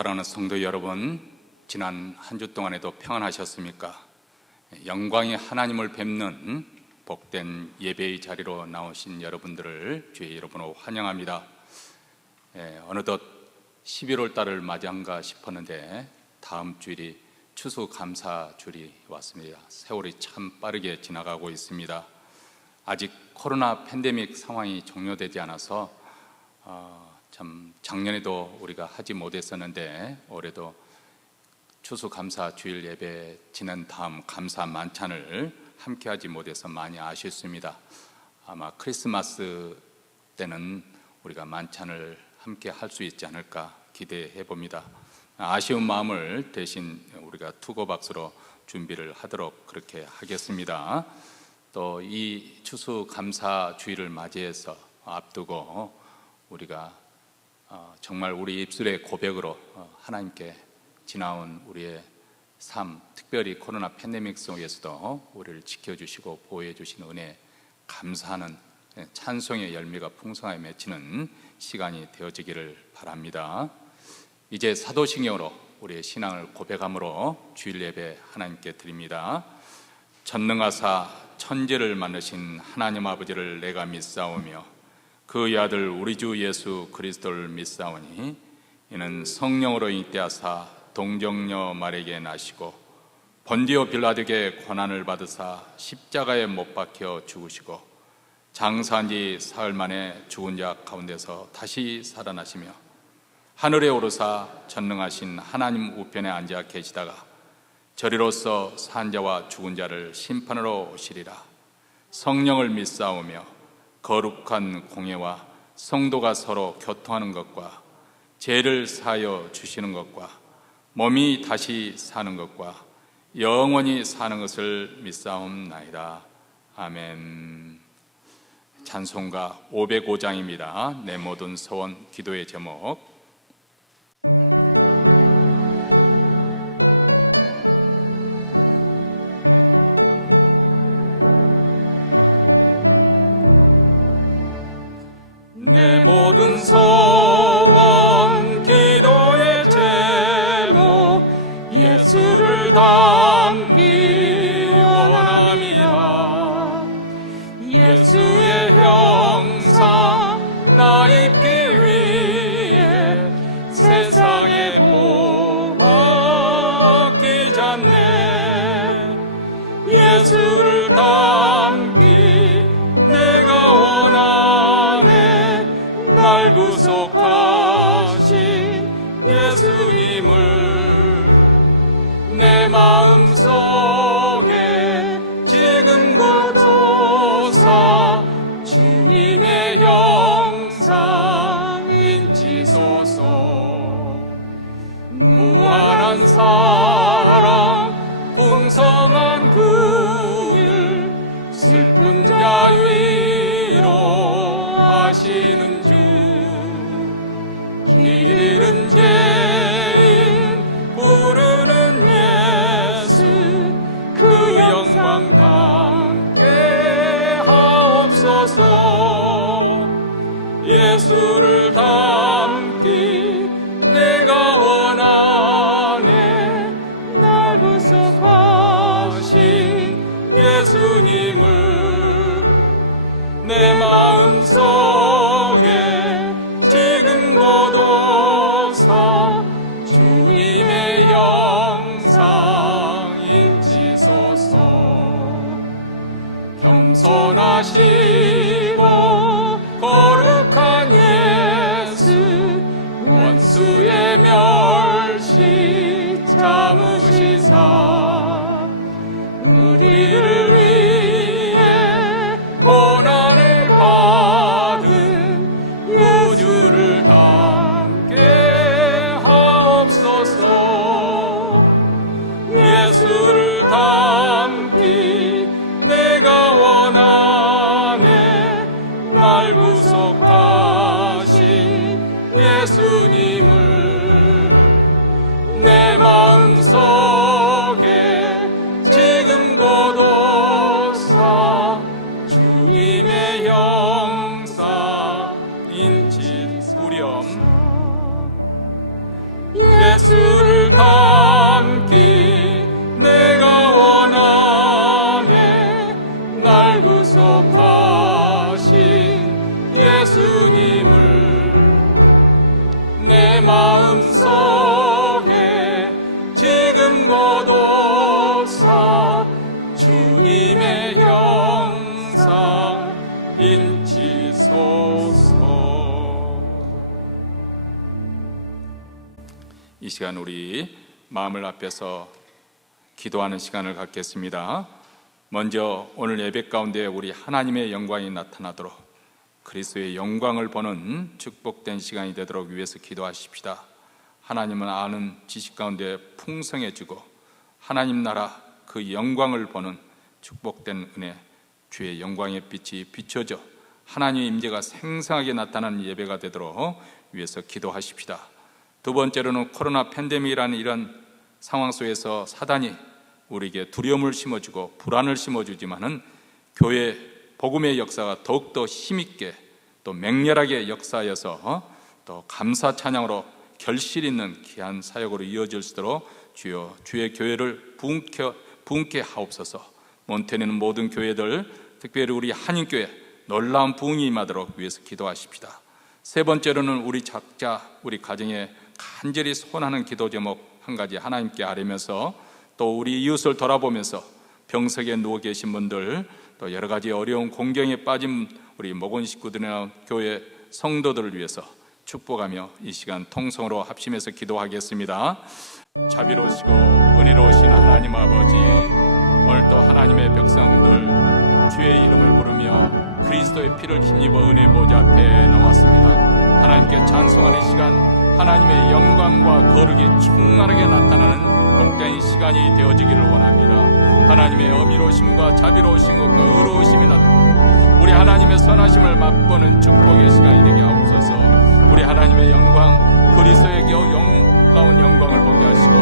사랑하는 성도 여러분, 지난 한 주 동안에도 평안하셨습니까? 영광의 하나님을 뵙는 복된 예배의 자리로 나오신 여러분들을 주의 이름으로 환영합니다. 어느덧 11월 달을 맞이한가 싶었는데 다음 주일이 추수감사주일이 왔습니다. 세월이 참 빠르게 지나가고 있습니다. 아직 코로나 팬데믹 상황이 종료되지 않아서 참 작년에도 우리가 하지 못했었는데 올해도 추수감사주일 예배 지난 다음 감사 만찬을 함께 하지 못해서 많이 아쉽습니다. 아마 크리스마스 때는 우리가 만찬을 함께 할 수 있지 않을까 기대해 봅니다. 아쉬운 마음을 대신 우리가 투고박수로 준비를 하도록 그렇게 하겠습니다. 또 이 추수감사주일을 맞이해서 앞두고 우리가 정말 우리 입술의 고백으로 하나님께 지나온 우리의 삶, 특별히 코로나 팬데믹 속에서도 우리를 지켜주시고 보호해 주신 은혜 감사하는 찬송의 열매가 풍성하게 맺히는 시간이 되어지기를 바랍니다. 이제 사도신경으로 우리의 신앙을 고백함으로 주일 예배 하나님께 드립니다. 전능하사 천지를 만드신 하나님 아버지를 내가 믿사오며 그의 아들 우리 주 예수 그리스도를 믿사오니 이는 성령으로 잉태하사 동정녀 마리아에게 나시고 본디오 빌라도에게 고난을 받으사 십자가에 못 박혀 죽으시고 장사한 지 사흘 만에 죽은 자 가운데서 다시 살아나시며 하늘에 오르사 전능하신 하나님 우편에 앉아 계시다가 저리로서 산 자와 죽은 자를 심판하러 오시리라. 성령을 믿사오며 거룩한 공예와 성도가 서로 교통하는 것과 죄를 사하여 주시는 것과 몸이 다시 사는 것과 영원히 사는 것을 믿사옵나이다. 아멘. 찬송가 505장입니다. 내 모든 소원 기도의 제목. 내 모든 소원 기도의 제목 예수를 담기 원합니다. 예수의 형상 나 입기 위해 세상에 보았기 전에 예수를 담기 내가 원하네. 날 구속하신 예수님을 내 마음속에 지금 고조사 주님의 형상 인치소서. 무한한 사랑 풍성한 구일 슬픈 자 위로 하시는 주 길 잃은 죄인 부르는 예수 그 영광 담게 하옵소서. 예수를 담기 내가 원하네. 날 구속하신 예수님을 내 마음속에 지금 거둬사 주님의 형상 인치소서. 겸손하시고 거룩한 예수 원수의 멸시 참으시사 우리를 위해 고난을 받은 구주를 담게 하옵소서. 예수를 담기 내가 원하네. 날 구속하신 예수님을 내 마음속에 지금 거둬사 주님의 형상 인치소서. 예수를 닮기 내가 원하네. 날 구속하신 예수님을 내 마음속에 지금 거둬사 주님의 형상 인치소서. 이 시간 우리 마음을 앞에서 기도하는 시간을 갖겠습니다. 먼저 오늘 예배 가운데 우리 하나님의 영광이 나타나도록 그리스도의 영광을 보는 축복된 시간이 되도록 위해서 기도하십시다. 하나님은 아는 지식 가운데 풍성해지고 하나님 나라 그 영광을 보는 축복된 은혜, 주의 영광의 빛이 비춰져 하나님의 임재가 생생하게 나타나는 예배가 되도록 위해서 기도하십시다. 두 번째로는 코로나 팬데믹이라는 이런 상황 속에서 사단이 우리에게 두려움을 심어주고 불안을 심어주지만은 교회 복음의 역사가 더욱더 힘있게 또 맹렬하게 역사하여서 또 감사 찬양으로 결실 있는 귀한 사역으로 이어질 수 있도록 주여 주의 교회를 부흥케 하옵소서. 몬테네는 모든 교회들, 특별히 우리 한인교회 놀라운 부흥이 임하도록 위해서 기도하십시다. 세 번째로는 우리 각자 우리 가정에 간절히 소원하는 기도 제목 한 가지 하나님께 아뢰면서 또 우리 이웃을 돌아보면서 병석에 누워 계신 분들, 또 여러 가지 어려운 공경에 빠진 우리 목원 식구들이나 교회 성도들을 위해서 축복하며 이 시간 통성으로 합심해서 기도하겠습니다. 자비로우시고 은혜로우신 하나님 아버지, 오늘도 하나님의 백성들 주의 이름을 부르며 그리스도의 피를 힘입어 은혜 보좌 앞에 나왔습니다. 하나님께 찬송하는 시간, 하나님의 영광과 거룩이 충만하게 나타나는 복된 시간이 되어지기를 원합니다. 하나님의 어미로우심과 자비로우신 것과 의로우심이 나타나는 우리 하나님의 선하심을 맛보는 축복의 시간이 되게 하옵소서. 우리 하나님의 영광, 그리스도의 놀라운 영광을 보게 하시고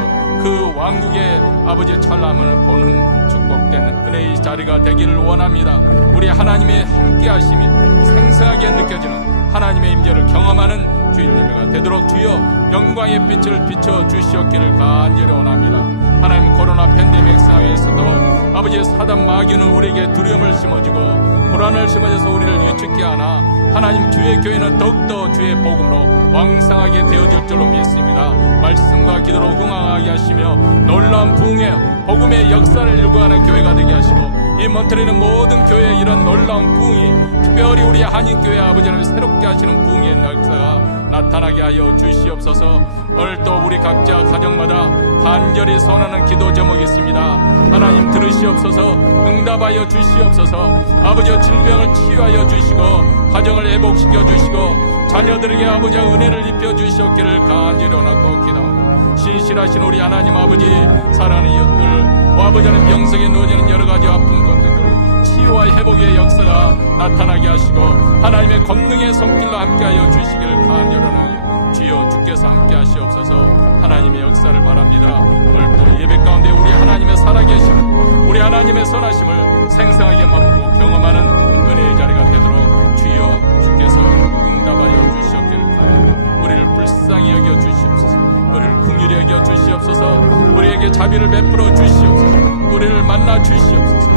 그 왕국의 아버지의 찬란함을 보는 축복된 은혜의 자리가 되기를 원합니다. 우리 하나님의 함께하심이 생생하게 느껴지는 하나님의 임재를 경험하는 주일 예배가 되도록 주여 영광의 빛을 비춰 주시옵기를 간절히 원합니다. 하나님, 코로나 팬데믹 상황에서도 아버지의 사단 마귀는 우리에게 두려움을 심어주고 불안을 심어줘서 우리를 위축케 하나 하나님, 주의 교회는 더욱더 주의 복음으로 왕성하게 되어질 줄로 믿습니다. 말씀과 기도로 흥황하게 하시며 놀라운 부흥의 복음의 역사를 일구하는 교회가 되게 하시고 이 몬트레는 모든 교회에 이런 놀라운 부흥이, 특별히 우리 한인교회 아버지는 새롭게 하시는 부흥의 역사가 나타나게 하여 주시옵소서. 오늘 또 우리 각자 가정마다 간절히 소원하는 기도 제목이 있습니다. 하나님 들으시옵소서. 응답하여 주시옵소서. 아버지의 질병을 치유하여 주시고 가정을 회복시켜 주시고 자녀들에게 아버지의 은혜를 입혀 주시옵기를 간절히 원하고 기도합니다. 신실하신 우리 하나님 아버지, 사랑하는 이웃들 아버지는 병석에 누워지는 여러 가지 아픈 것들 치유와 회복의 역사가 나타나게 하시고 하나님의 권능의 손길로 함께하여 주시기를 간절히 원하니 주여 주께서 함께 하시옵소서. 하나님의 역사를 바랍니다. 오늘 또 예배 가운데 우리 하나님의 살아계심을, 우리 하나님의 선하심을 생생하게 맛보고 경험하는 은혜의 자리가 되도록 주여 주께서 응답하여 주시옵기를 바랍니다. 우리를 불쌍히 여겨 주시옵소서. 우리를 긍휼히 여겨 주시옵소서. 우리에게 자비를 베풀어 주시옵소서. 우리를 만나 주시옵소서.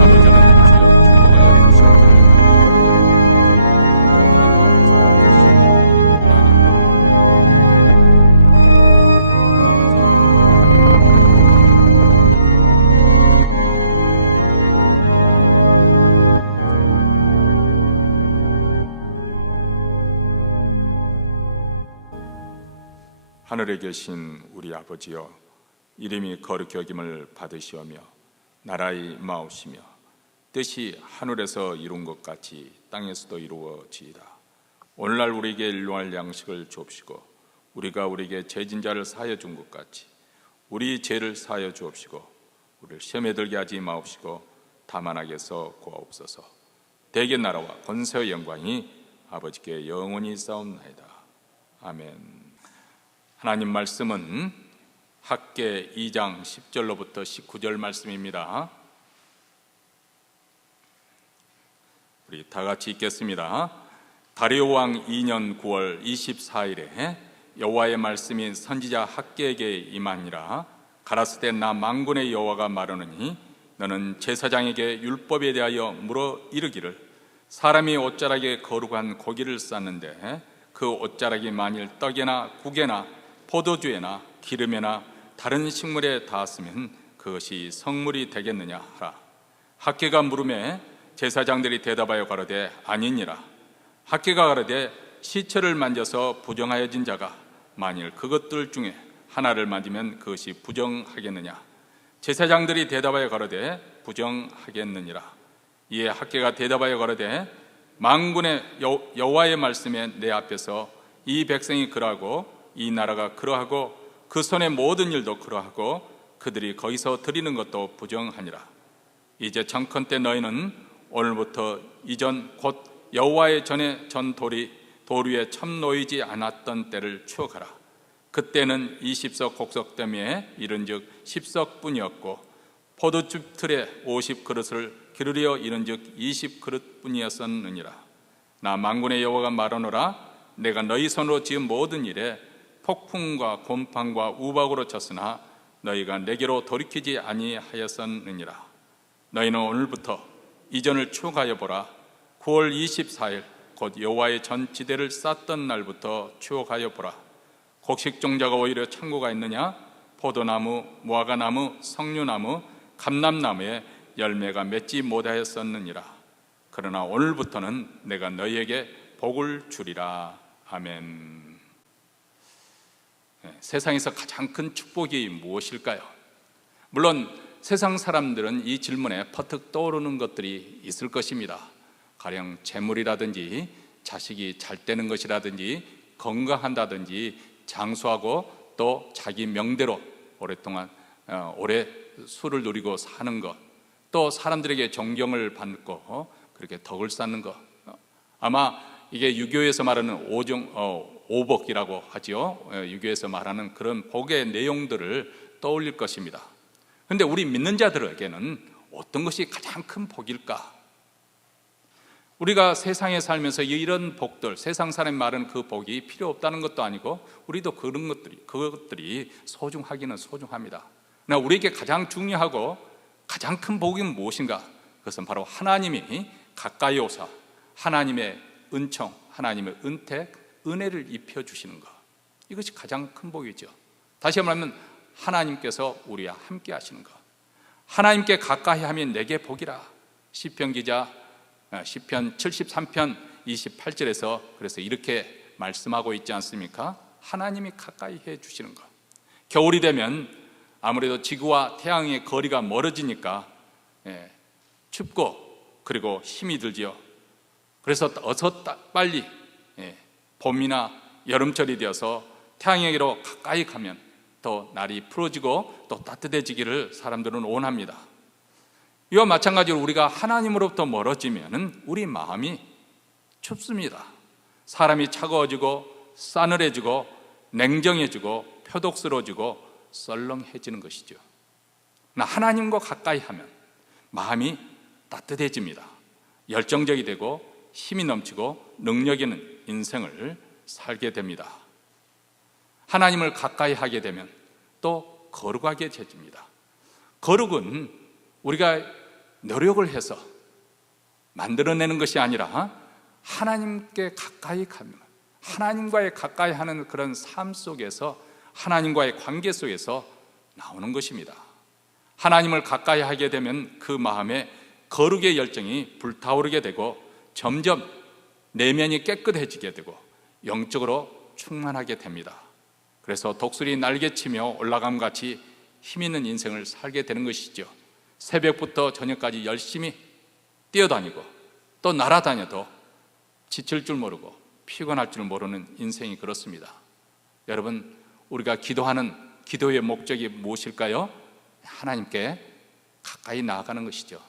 아버지는 주여 축복하여 주시옵소서. 하늘에 계신 우리 아버지여, 이름이 거룩히 여김을 받으시오며 나라의 임하옵시며 뜻이 하늘에서 이룬 것 같이 땅에서도 이루어지이다. 오늘날 우리에게 일용할 양식을 주옵시고 우리가 우리에게 죄진 자를 사하여 준 것 같이 우리 죄를 사하여 주옵시고 우리를 시험에 들게 하지 마옵시고 다만 악에서 구하옵소서. 대개 나라와 권세와 영광이 아버지께 영원히 있사옵나이다. 아멘. 하나님 말씀은 학개 2장 10절로부터 19절 말씀입니다. 우리 다 같이 읽겠습니다. 다리오 왕 2년 9월 24일에 여호와의 말씀이 선지자 학개에게 임하니라. 가라사대 나 만군의 여호와가 말하노니 너는 제사장에게 율법에 대하여 물어 이르기를 사람이 옷자락에 거룩한 고기를 쌌는데 그 옷자락이 만일 떡에나 국에나 포도주에나 기름에나 다른 식물에 닿았으면 그것이 성물이 되겠느냐 하라. 학개가 물음에 제사장들이 대답하여 가로되 아니니라. 학개가 가로되 시체를 만져서 부정하여진 자가 만일 그것들 중에 하나를 만지면 그것이 부정하겠느냐. 제사장들이 대답하여 가로되 부정하겠느니라. 이에 학개가 대답하여 가로되 만군의 여호와의 말씀에 내 앞에서 이 백성이 그러하고 이 나라가 그러하고 그 손의 모든 일도 그러하고 그들이 거기서 드리는 것도 부정하니라. 이제 청컨대 너희는 오늘부터 이전 곧 여호와의 전에 전 돌 위에 참 놓이지 않았던 때를 추억하라. 그때는 20석 곡석더미에 이른즉 10석뿐이었고 포도즙 틀에 50그릇을 기르려 이른즉 20그릇뿐이었느니라. 나 만군의 여호와가 말하노라. 내가 너희 손으로 지은 모든 일에 폭풍과 곰팡과 우박으로 쳤으나 너희가 내게로 돌이키지 아니하였느니라. 너희는 오늘부터 이전을 추억하여 보라. 9월 24일 곧 여호와의 전 지대를 쌓던 날부터 추억하여 보라. 곡식종자가 오히려 창고가 있느냐? 포도나무, 무화과나무, 석류나무, 감람나무에 열매가 맺지 못하였었느니라. 그러나 오늘부터는 내가 너희에게 복을 주리라. 아멘. 세상에서 가장 큰 축복이 무엇일까요? 물론 세상 사람들은 이 질문에 퍼뜩 떠오르는 것들이 있을 것입니다. 가령 재물이라든지 자식이 잘 되는 것이라든지 건강한다든지 장수하고 또 자기 명대로 오랫동안 오래 수를 누리고 사는 것, 또 사람들에게 존경을 받고 그렇게 덕을 쌓는 것. 아마 이게 유교에서 말하는 오복이라고 하지요. 유교에서 말하는 그런 복의 내용들을 떠올릴 것입니다. 그런데 우리 믿는 자들에게는 어떤 것이 가장 큰 복일까? 우리가 세상에 살면서 이런 복들, 세상 사람이 말하는 그 복이 필요 없다는 것도 아니고 우리도 그것들이 소중하기는 소중합니다. 그러나 우리에게 가장 중요하고 가장 큰 복이 무엇인가? 그것은 바로 하나님이 가까이 오사 하나님의 은총, 하나님의 은택, 은혜를 입혀주시는 것. 이것이 가장 큰 복이죠. 다시 말하면 하나님께서 우리와 함께 하시는 것. 하나님께 가까이 하면 내게 복이라. 시편 기자 시편 73편 28절에서 그래서 이렇게 말씀하고 있지 않습니까? 하나님이 가까이 해 주시는 것. 겨울이 되면 아무래도 지구와 태양의 거리가 멀어지니까 춥고 그리고 힘이 들지요. 그래서 어서 빨리 봄이나 여름철이 되어서 태양에게로 가까이 가면 또 날이 풀어지고 또 따뜻해지기를 사람들은 원합니다. 이와 마찬가지로 우리가 하나님으로부터 멀어지면 우리 마음이 춥습니다. 사람이 차가워지고 싸늘해지고 냉정해지고 표독스러워지고 썰렁해지는 것이죠. 하나님과 가까이 하면 마음이 따뜻해집니다. 열정적이 되고 힘이 넘치고 능력 있는 인생을 살게 됩니다. 하나님을 가까이 하게 되면 또 거룩하게 되집니다. 거룩은 우리가 노력을 해서 만들어내는 것이 아니라 하나님께 가까이 가면 하나님과의 가까이 하는 그런 삶 속에서 하나님과의 관계 속에서 나오는 것입니다. 하나님을 가까이 하게 되면 그 마음에 거룩의 열정이 불타오르게 되고 점점 내면이 깨끗해지게 되고 영적으로 충만하게 됩니다. 그래서 독수리 날개치며 올라감같이 힘있는 인생을 살게 되는 것이죠. 새벽부터 저녁까지 열심히 뛰어다니고 또 날아다녀도 지칠 줄 모르고 피곤할 줄 모르는 인생이 그렇습니다. 여러분, 우리가 기도하는 기도의 목적이 무엇일까요? 하나님께 가까이 나아가는 것이죠.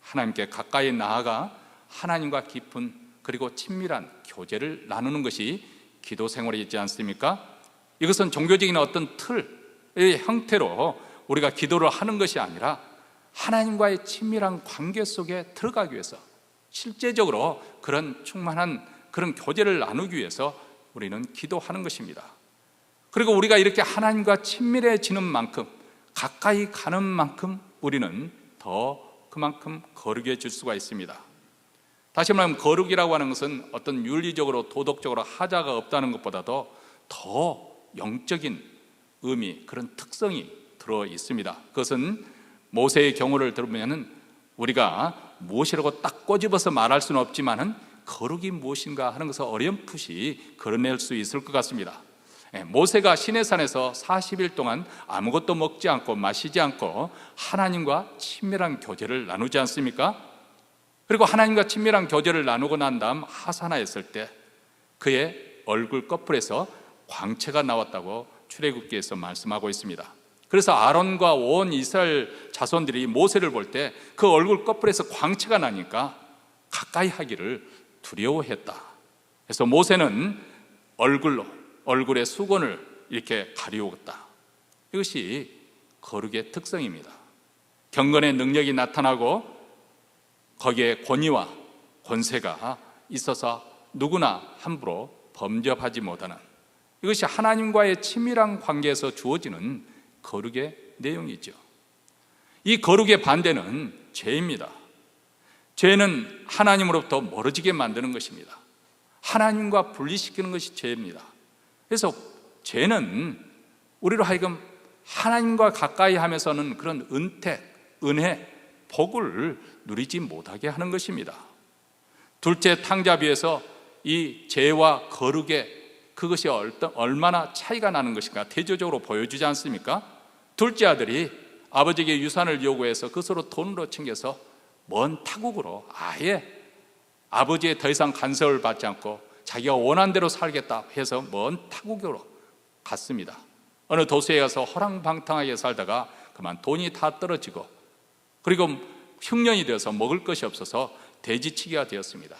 하나님께 가까이 나아가 하나님과 깊은 그리고 친밀한 교제를 나누는 것이 기도 생활이지 않습니까? 이것은 종교적인 어떤 틀의 형태로 우리가 기도를 하는 것이 아니라 하나님과의 친밀한 관계 속에 들어가기 위해서 실제적으로 그런 충만한 그런 교제를 나누기 위해서 우리는 기도하는 것입니다. 그리고 우리가 이렇게 하나님과 친밀해지는 만큼, 가까이 가는 만큼 우리는 더 그만큼 거룩해질 수가 있습니다. 다시 말하면 거룩이라고 하는 것은 어떤 윤리적으로 도덕적으로 하자가 없다는 것보다도 더 영적인 의미, 그런 특성이 들어 있습니다. 그것은 모세의 경우를 들으면 우리가 무엇이라고 딱 꼬집어서 말할 수는 없지만은 거룩이 무엇인가 하는 것을 어렴풋이 걸어낼 수 있을 것 같습니다. 모세가 시내산에서 40일 동안 아무것도 먹지 않고 마시지 않고 하나님과 친밀한 교제를 나누지 않습니까? 그리고 하나님과 친밀한 교제를 나누고 난 다음 하산하였을 때 그의 얼굴 꺼풀에서 광채가 나왔다고 출애굽기에서 말씀하고 있습니다. 그래서 아론과 온 이스라엘 자손들이 모세를 볼 때 그 얼굴 꺼풀에서 광채가 나니까 가까이 하기를 두려워했다. 그래서 모세는 얼굴의 수건을 이렇게 가리우었다. 이것이 거룩의 특성입니다. 경건의 능력이 나타나고 거기에 권위와 권세가 있어서 누구나 함부로 범접하지 못하는, 이것이 하나님과의 친밀한 관계에서 주어지는 거룩의 내용이죠. 이 거룩의 반대는 죄입니다. 죄는 하나님으로부터 멀어지게 만드는 것입니다. 하나님과 분리시키는 것이 죄입니다. 그래서 죄는 우리로 하여금 하나님과 가까이 하면서는 그런 은택, 은혜, 복을 누리지 못하게 하는 것입니다. 둘째 탕자비에서 이 죄와 거룩의 그것이 얼마나 차이가 나는 것인가 대조적으로 보여주지 않습니까? 둘째 아들이 아버지에게 유산을 요구해서 그것으로 돈으로 챙겨서 먼 타국으로 아예 아버지의 더 이상 간섭을 받지 않고 자기가 원한 대로 살겠다 해서 먼 타국으로 갔습니다. 어느 도시에 가서 허랑방탕하게 살다가 그만 돈이 다 떨어지고 그리고 흉년이 되어서 먹을 것이 없어서 돼지치기가 되었습니다.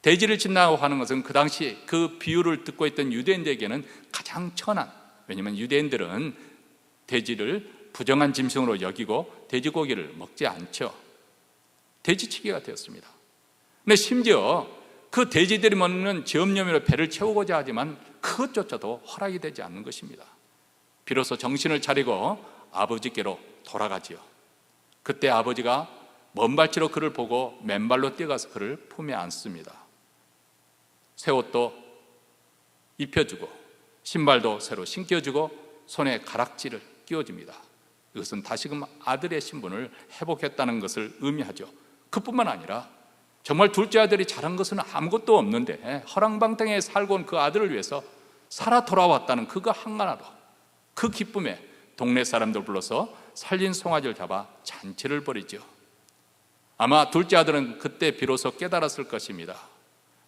돼지를 짓는다고 하는 것은 그 당시 그 비유를 듣고 있던 유대인들에게는 가장 천한, 왜냐하면 유대인들은 돼지를 부정한 짐승으로 여기고 돼지고기를 먹지 않죠. 돼지치기가 되었습니다. 근데 심지어 그 돼지들이 먹는 지업염으로 배를 채우고자 하지만 그것조차도 허락이 되지 않는 것입니다. 비로소 정신을 차리고 아버지께로 돌아가지요. 그때 아버지가 먼 발치로 그를 보고 맨발로 뛰어가서 그를 품에 안습니다. 새 옷도 입혀주고 신발도 새로 신겨주고 손에 가락지를 끼워줍니다. 이것은 다시금 아들의 신분을 회복했다는 것을 의미하죠. 그뿐만 아니라 정말 둘째 아들이 잘한 것은 아무것도 없는데 허랑방탕에 살고 온 그 아들을 위해서 살아 돌아왔다는 그거 한가나로 그 기쁨에 동네 사람들 불러서 살린 송아지를 잡아 잔치를 벌이죠. 아마 둘째 아들은 그때 비로소 깨달았을 것입니다.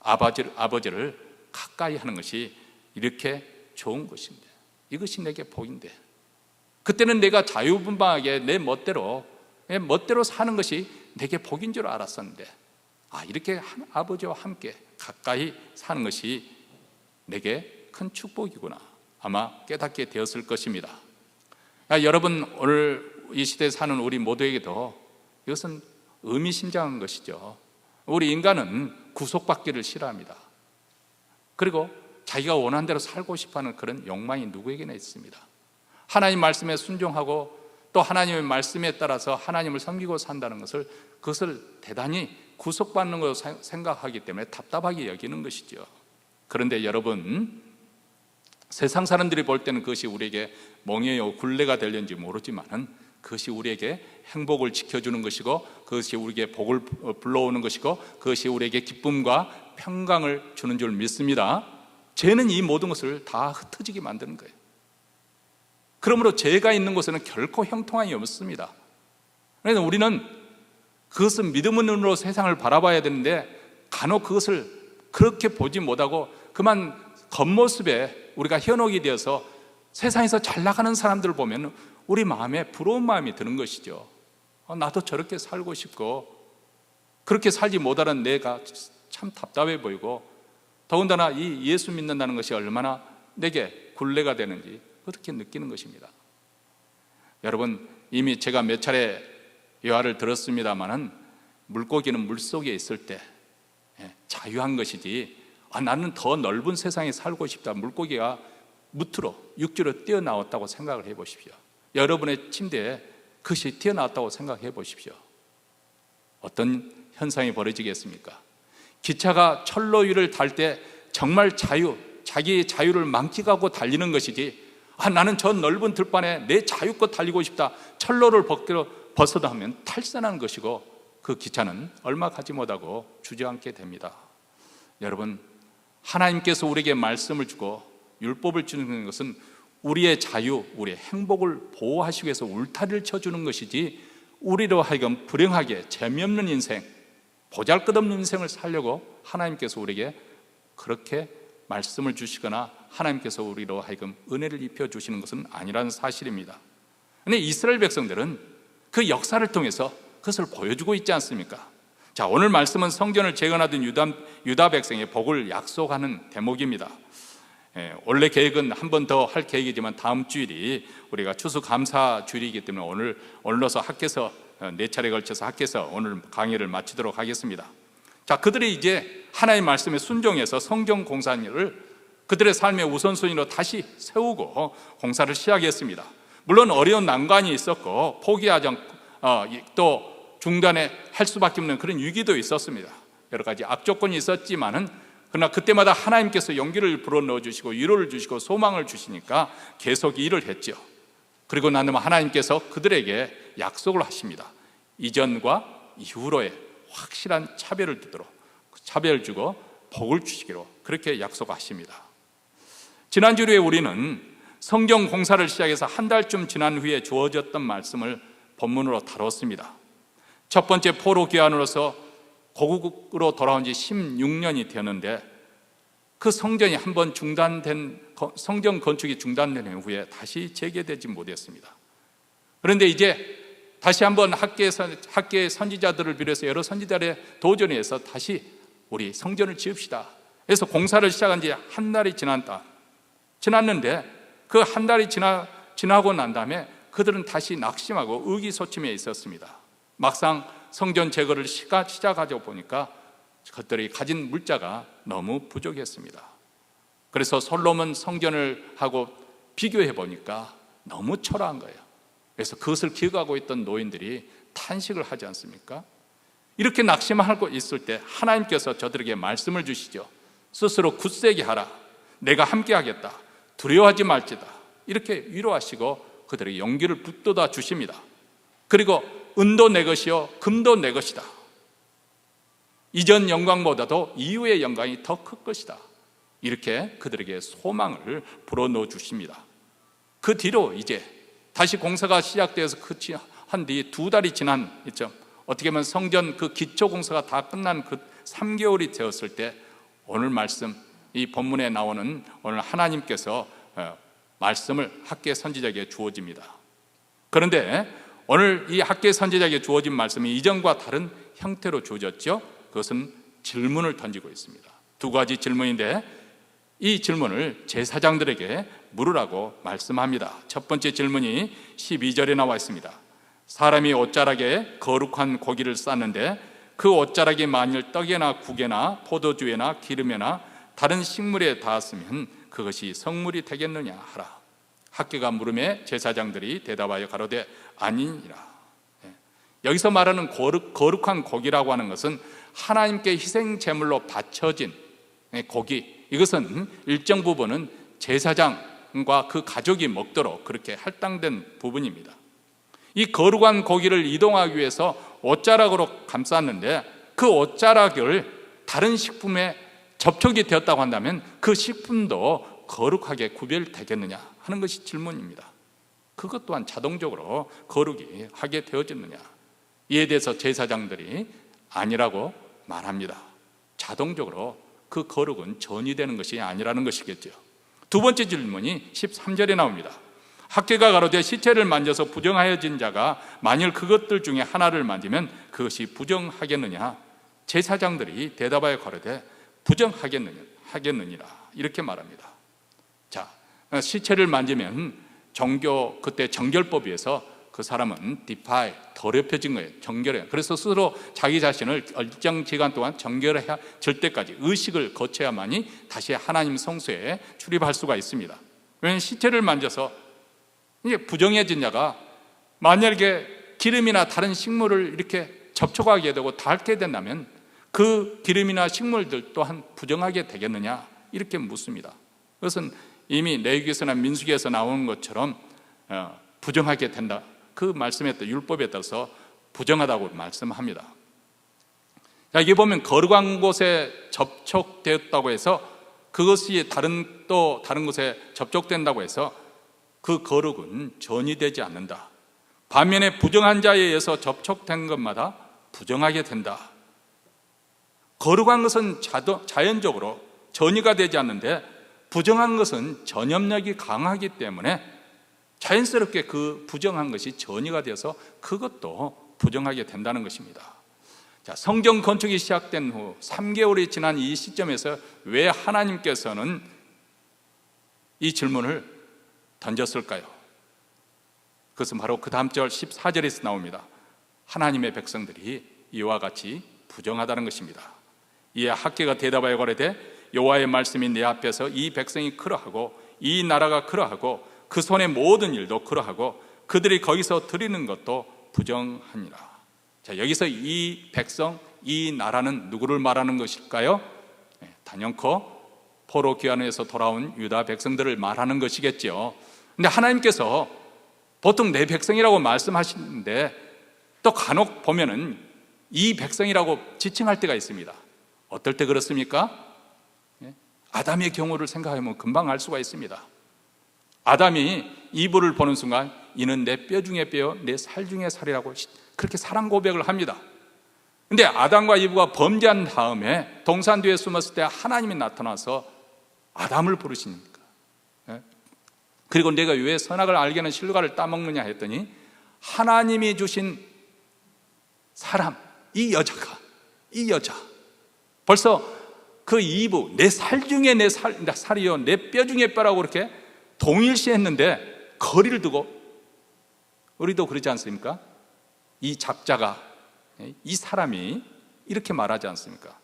아버지를 가까이 하는 것이 이렇게 좋은 것인데, 이것이 내게 복인데, 그때는 내가 자유분방하게 내 멋대로 사는 것이 내게 복인 줄 알았었는데, 이렇게 아버지와 함께 가까이 사는 것이 내게 큰 축복이구나 아마 깨닫게 되었을 것입니다. 여러분, 오늘 이 시대에 사는 우리 모두에게도 이것은 의미심장한 것이죠. 우리 인간은 구속받기를 싫어합니다. 그리고 자기가 원하는 대로 살고 싶어하는 그런 욕망이 누구에게나 있습니다. 하나님 말씀에 순종하고 또 하나님의 말씀에 따라서 하나님을 섬기고 산다는 그것을 대단히 구속받는 것으로 생각하기 때문에 답답하게 여기는 것이죠. 그런데 여러분, 세상 사람들이 볼 때는 그것이 우리에게 멍해요 굴레가 되려는지 모르지만은 그것이 우리에게 행복을 지켜주는 것이고 그것이 우리에게 복을 불러오는 것이고 그것이 우리에게 기쁨과 평강을 주는 줄 믿습니다. 죄는 이 모든 것을 다 흩어지게 만드는 거예요. 그러므로 죄가 있는 곳에는 결코 형통함이 없습니다. 그래서 우리는 그것을 믿음의 눈으로 세상을 바라봐야 되는데 간혹 그것을 그렇게 보지 못하고 그만 겉모습에 우리가 현혹이 되어서 세상에서 잘 나가는 사람들을 보면 우리 마음에 부러운 마음이 드는 것이죠. 나도 저렇게 살고 싶고 그렇게 살지 못하는 내가 참 답답해 보이고 더군다나 이 예수 믿는다는 것이 얼마나 내게 굴레가 되는지 그렇게 느끼는 것입니다. 여러분, 이미 제가 몇 차례 예화를 들었습니다마는 물고기는 물속에 있을 때 자유한 것이지 나는 더 넓은 세상에 살고 싶다. 물고기가 무트로 육지로 뛰어나왔다고 생각을 해보십시오. 여러분의 침대에 그것이 튀어나왔다고 생각해 보십시오. 어떤 현상이 벌어지겠습니까? 기차가 철로 위를 달 때 정말 자기의 자유를 만끽하고 달리는 것이지, 나는 저 넓은 들판에 내 자유껏 달리고 싶다, 철로를 벗어도 하면 탈선하는 것이고, 그 기차는 얼마 가지 못하고 주저앉게 됩니다. 여러분, 하나님께서 우리에게 말씀을 주고 율법을 주는 것은 우리의 자유, 우리의 행복을 보호하시기 위해서 울타리를 쳐주는 것이지, 우리로 하여금 불행하게 재미없는 인생, 보잘것없는 인생을 살려고 하나님께서 우리에게 그렇게 말씀을 주시거나 하나님께서 우리로 하여금 은혜를 입혀주시는 것은 아니라는 사실입니다. 근데 이스라엘 백성들은 그 역사를 통해서 그것을 보여주고 있지 않습니까? 자, 오늘 말씀은 성전을 재건하던 유다 백성의 복을 약속하는 대목입니다. 원래 계획은 한 번 더 할 계획이지만 다음 주일이 우리가 추수감사 주일이기 때문에 오늘 올려서 학교에서 4차례 걸쳐서 학교에서 오늘 강의를 마치도록 하겠습니다. 자, 그들이 이제 하나님의 말씀에 순종해서 성전 공사를 그들의 삶의 우선순위로 다시 세우고 공사를 시작했습니다. 물론 어려운 난관이 있었고 포기하지 않고 또 중단에 할 수밖에 없는 그런 위기도 있었습니다. 여러 가지 악조건이 있었지만은, 그러나 그때마다 하나님께서 용기를 불어넣어 주시고 위로를 주시고 소망을 주시니까 계속 일을 했죠. 그리고 나면 하나님께서 그들에게 약속을 하십니다. 이전과 이후로의 확실한 차별을 두도록, 차별을 주고 복을 주시기로 그렇게 약속하십니다. 지난주에 우리는 성경 공사를 시작해서 한 달쯤 지난 후에 주어졌던 말씀을 본문으로 다뤘습니다. 첫 번째 포로 귀환으로서 고국으로 돌아온 지 16년이 되었는데, 그 성전이 한번 성전 건축이 중단된 후에 다시 재개되지 못했습니다. 그런데 이제 다시 한번 학계의 선지자들을 비롯해서 여러 선지자들의 도전에 의해서 다시 우리 성전을 지읍시다 해서 공사를 시작한 지 한 달이 지났는데, 그 한 달이 지나고 난 다음에 그들은 다시 낙심하고 의기소침해 있었습니다. 막상 성전 제거를 시작하자 보니까 그들이 가진 물자가 너무 부족했습니다. 그래서 솔로몬 성전을 하고 비교해 보니까 너무 초라한 거예요. 그래서 그것을 기억하고 있던 노인들이 탄식을 하지 않습니까? 이렇게 낙심하고 있을 때 하나님께서 저들에게 말씀을 주시죠. 스스로 굳세게 하라, 내가 함께 하겠다, 두려워하지 말지다, 이렇게 위로하시고 그들에게 용기를 북돋아 주십니다. 그리고 은도 내 것이요 금도 내 것이다, 이전 영광보다도 이후의 영광이 더 클 것이다, 이렇게 그들에게 소망을 불어넣어 주십니다. 그 뒤로 이제 다시 공사가 시작되어서 한 뒤 2달이 지난 있죠. 어떻게 보면 성전 그 기초 공사가 다 끝난 그 3개월이 되었을 때 오늘 말씀, 이 본문에 나오는 오늘 하나님께서 말씀을 학계 선지자에게 주어집니다. 그런데 오늘 이 학계 선지자에게 주어진 말씀이 이전과 다른 형태로 주어졌죠. 그것은 질문을 던지고 있습니다. 2가지 질문인데 이 질문을 제사장들에게 물으라고 말씀합니다. 첫 번째 질문이 12절에 나와 있습니다. 사람이 옷자락에 거룩한 고기를 쌌는데 그 옷자락이 만일 떡에나 국에나 포도주에나 기름에나 다른 식물에 닿았으면 그것이 성물이 되겠느냐 하라. 학계가 물음에 제사장들이 대답하여 가로되 아니니라. 여기서 말하는 거룩한 고기라고 하는 것은 하나님께 희생 제물로 바쳐진 고기, 이것은 일정 부분은 제사장과 그 가족이 먹도록 그렇게 할당된 부분입니다. 이 거룩한 고기를 이동하기 위해서 옷자락으로 감쌌는데 그 옷자락을 다른 식품에 접촉이 되었다고 한다면 그 식품도 거룩하게 구별되겠느냐 하는 것이 질문입니다. 그것 또한 자동적으로 거룩이 하게 되어졌느냐, 이에 대해서 제사장들이 아니라고 말합니다. 자동적으로 그 거룩은 전이 되는 것이 아니라는 것이겠죠. 2번째 질문이 13절에 나옵니다. 학계가 가로되 시체를 만져서 부정하여진 자가 만일 그것들 중에 하나를 만지면 그것이 부정하겠느냐. 제사장들이 대답하여 가로되 부정하겠느니라 이렇게 말합니다. 자, 시체를 만지면 그때 정결법에 의해서 그 사람은 디파이, 더럽혀진 거예요. 정결해요. 그래서 스스로 자기 자신을 일정 기간 동안 정결해질 때까지 의식을 거쳐야만이 다시 하나님 성소에 출입할 수가 있습니다. 왜냐하면 시체를 만져서 이게 부정해진 자가 만약에 기름이나 다른 식물을 이렇게 접촉하게 되고 닳게 된다면 그 기름이나 식물들 또한 부정하게 되겠느냐 이렇게 묻습니다. 그것은 이미 레위기에서나 민수기에서 나오는 것처럼 부정하게 된다. 그 말씀에 따라 율법에 따라서 부정하다고 말씀합니다. 자, 여기 보면 거룩한 곳에 접촉되었다고 해서 그것이 다른 곳에 접촉된다고 해서 그 거룩은 전이 되지 않는다. 반면에 부정한 자에 의해서 접촉된 것마다 부정하게 된다. 거룩한 것은 자연적으로 전이가 되지 않는데 부정한 것은 전염력이 강하기 때문에 자연스럽게 그 부정한 것이 전이가 되어서 그것도 부정하게 된다는 것입니다. 자, 성전 건축이 시작된 후 3개월이 지난 이 시점에서 왜 하나님께서는 이 질문을 던졌을까요? 그것은 바로 그 다음 절 14절에서 나옵니다. 하나님의 백성들이 이와 같이 부정하다는 것입니다. 이에 학개가 대답하여 가로되 여호와의 말씀이 내 앞에서 이 백성이 그러하고 이 나라가 그러하고 그 손의 모든 일도 그러하고 그들이 거기서 드리는 것도 부정하니라. 자, 여기서 이 백성, 이 나라는 누구를 말하는 것일까요? 단연코 포로 귀환에서 돌아온 유다 백성들을 말하는 것이겠죠. 근데 하나님께서 보통 내 백성이라고 말씀하시는데 또 간혹 보면은 이 백성이라고 지칭할 때가 있습니다. 어떨 때 그렇습니까? 아담의 경우를 생각하면 금방 알 수가 있습니다. 아담이 이브를 보는 순간 이는 내 뼈 중에 뼈, 내 살 중에 살이라고 그렇게 사랑 고백을 합니다. 근데 아담과 이브가 범죄한 다음에 동산 뒤에 숨었을 때 하나님이 나타나서 아담을 부르십니까? 그리고 내가 왜 선악을 알게 하는 실과를 따먹느냐 했더니 하나님이 주신 사람, 이 여자 벌써 그 이브, 내 살 중에 내 살이요 내 뼈 중에 뼈라고 그렇게 동일시했는데 거리를 두고, 우리도 그러지 않습니까? 이 작자가, 이 사람이 이렇게 말하지 않습니까?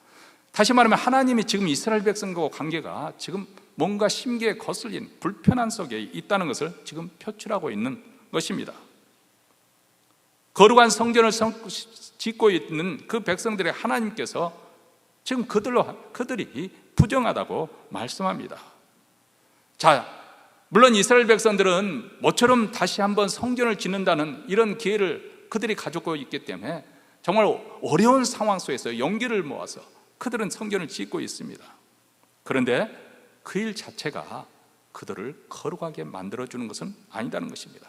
다시 말하면 하나님이 지금 이스라엘 백성과 관계가 지금 뭔가 심기에 거슬린 불편한 속에 있다는 것을 지금 표출하고 있는 것입니다. 거룩한 성전을 짓고 있는 그 백성들의 하나님께서 지금 그들이 부정하다고 말씀합니다. 자, 물론 이스라엘 백성들은 모처럼 다시 한번 성전을 짓는다는 이런 기회를 그들이 가지고 있기 때문에 정말 어려운 상황 속에서 용기를 모아서 그들은 성전을 짓고 있습니다. 그런데 그 일 자체가 그들을 거룩하게 만들어주는 것은 아니다는 것입니다.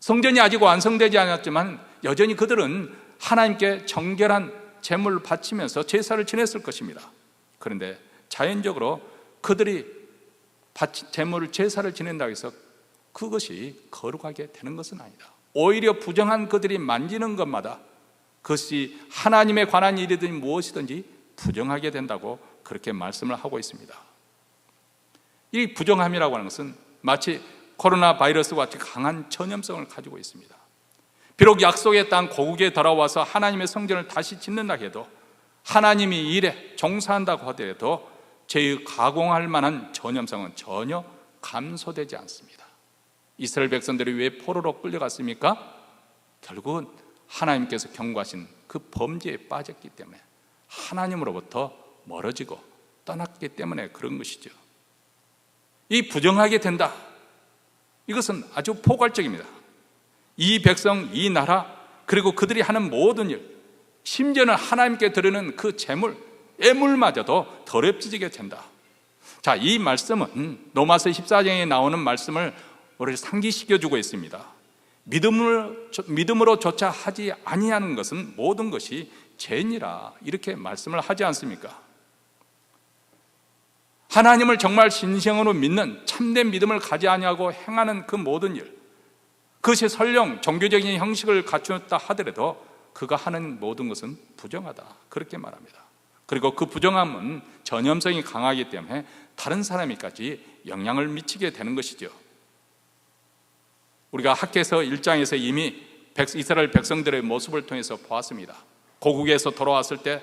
성전이 아직 완성되지 않았지만 여전히 그들은 하나님께 정결한 제물을 바치면서 제사를 지냈을 것입니다. 그런데 자연적으로 그들이 제사를 지낸다고 해서 그것이 거룩하게 되는 것은 아니다. 오히려 부정한 그들이 만지는 것마다 그것이 하나님에 관한 일이든 무엇이든지 부정하게 된다고 그렇게 말씀을 하고 있습니다. 이 부정함이라고 하는 것은 마치 코로나 바이러스와 같이 강한 전염성을 가지고 있습니다. 비록 약속의 땅 고국에 돌아와서 하나님의 성전을 다시 짓는다 해도 하나님이 이 일에 종사한다고 하더라도 죄의 가공할 만한 전염성은 전혀 감소되지 않습니다. 이스라엘 백성들이 왜 포로로 끌려갔습니까? 결국은 하나님께서 경고하신 그 범죄에 빠졌기 때문에, 하나님으로부터 멀어지고 떠났기 때문에 그런 것이죠. 이 부정하게 된다, 이것은 아주 포괄적입니다. 이 백성, 이 나라, 그리고 그들이 하는 모든 일, 심지어는 하나님께 드리는 그 제물, 애물마저도 더럽혀지게 된다. 자, 이 말씀은 로마서 14장에 나오는 말씀을 우리를 상기시켜주고 있습니다. 믿음으로조차 하지 아니하는 것은 모든 것이 죄니라, 이렇게 말씀을 하지 않습니까? 하나님을 정말 진심으로 믿는 참된 믿음을 가지 아니하고 행하는 그 모든 일, 그것이 설령 종교적인 형식을 갖추었다 하더라도 그가 하는 모든 것은 부정하다, 그렇게 말합니다. 그리고 그 부정함은 전염성이 강하기 때문에 다른 사람에게까지 영향을 미치게 되는 것이죠. 우리가 학개서 1장에서 이미 이스라엘 백성들의 모습을 통해서 보았습니다. 고국에서 돌아왔을 때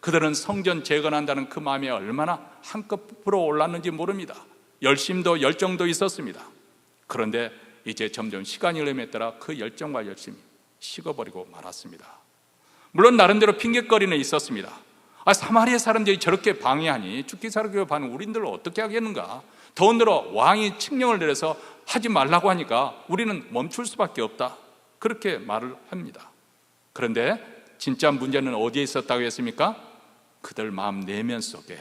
그들은 성전 재건한다는 그 마음이 얼마나 한껏 불어올랐는지 모릅니다. 열심도 열정도 있었습니다. 그런데 이제 점점 시간이 흐름에 따라 그 열정과 열심이 식어버리고 말았습니다. 물론 나름대로 핑계거리는 있었습니다. 사마리아 사람들이 저렇게 방해하니 죽기 살기로 하는 우리들을 어떻게 하겠는가? 더군다나 왕이 칙령을 내려서 하지 말라고 하니까 우리는 멈출 수밖에 없다, 그렇게 말을 합니다. 그런데 진짜 문제는 어디에 있었다고 했습니까? 그들 마음 내면 속에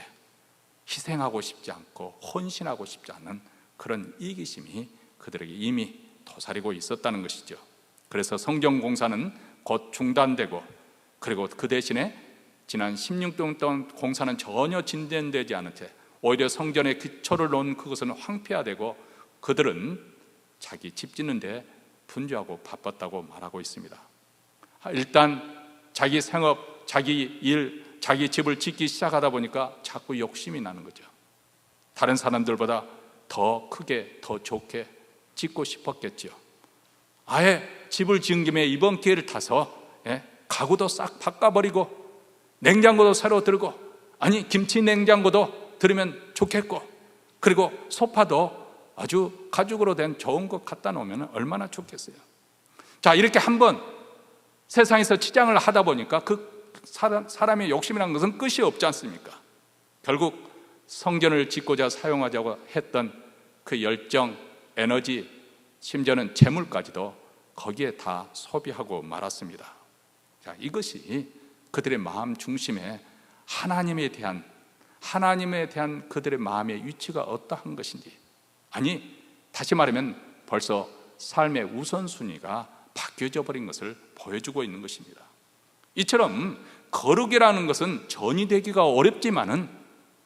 희생하고 싶지 않고 헌신하고 싶지 않은 그런 이기심이 그들에게 이미 도사리고 있었다는 것이죠. 그래서 성경 공사는 곧 중단되고, 그리고 그 대신에 지난 16년 동안 공사는 전혀 진전되지 않은 채 오히려 성전의 기초를 놓은 그것은 황폐화되고 그들은 자기 집 짓는 데 분주하고 바빴다고 말하고 있습니다. 일단 자기 생업, 자기 일, 자기 집을 짓기 시작하다 보니까 자꾸 욕심이 나는 거죠. 다른 사람들보다 더 크게, 더 좋게 짓고 싶었겠죠. 아예 집을 지은 김에 이번 기회를 타서 가구도 싹 바꿔버리고 냉장고도 새로 들고, 아니 김치 냉장고도 들으면 좋겠고, 그리고 소파도 아주 가죽으로 된 좋은 것 갖다 놓으면 얼마나 좋겠어요. 자, 이렇게 한번 세상에서 치장을 하다 보니까 그 사람의 욕심이라는 것은 끝이 없지 않습니까? 결국 성전을 짓고자 사용하자고 했던 그 열정, 에너지, 심지어는 재물까지도 거기에 다 소비하고 말았습니다. 자, 이것이 그들의 마음 중심에 하나님에 대한 그들의 마음의 위치가 어떠한 것인지, 아니 다시 말하면 벌써 삶의 우선순위가 바뀌어져 버린 것을 보여주고 있는 것입니다. 이처럼 거룩이라는 것은 전이 되기가 어렵지만은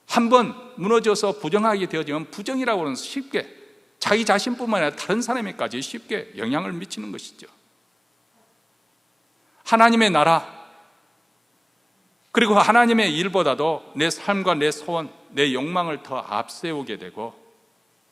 한번 무너져서 부정하게 되어지면 부정이라고 하는 쉽게 자기 자신뿐만 아니라 다른 사람에게까지 쉽게 영향을 미치는 것이죠. 하나님의 나라, 그리고 하나님의 일보다도 내 삶과 내 소원, 내 욕망을 더 앞세우게 되고,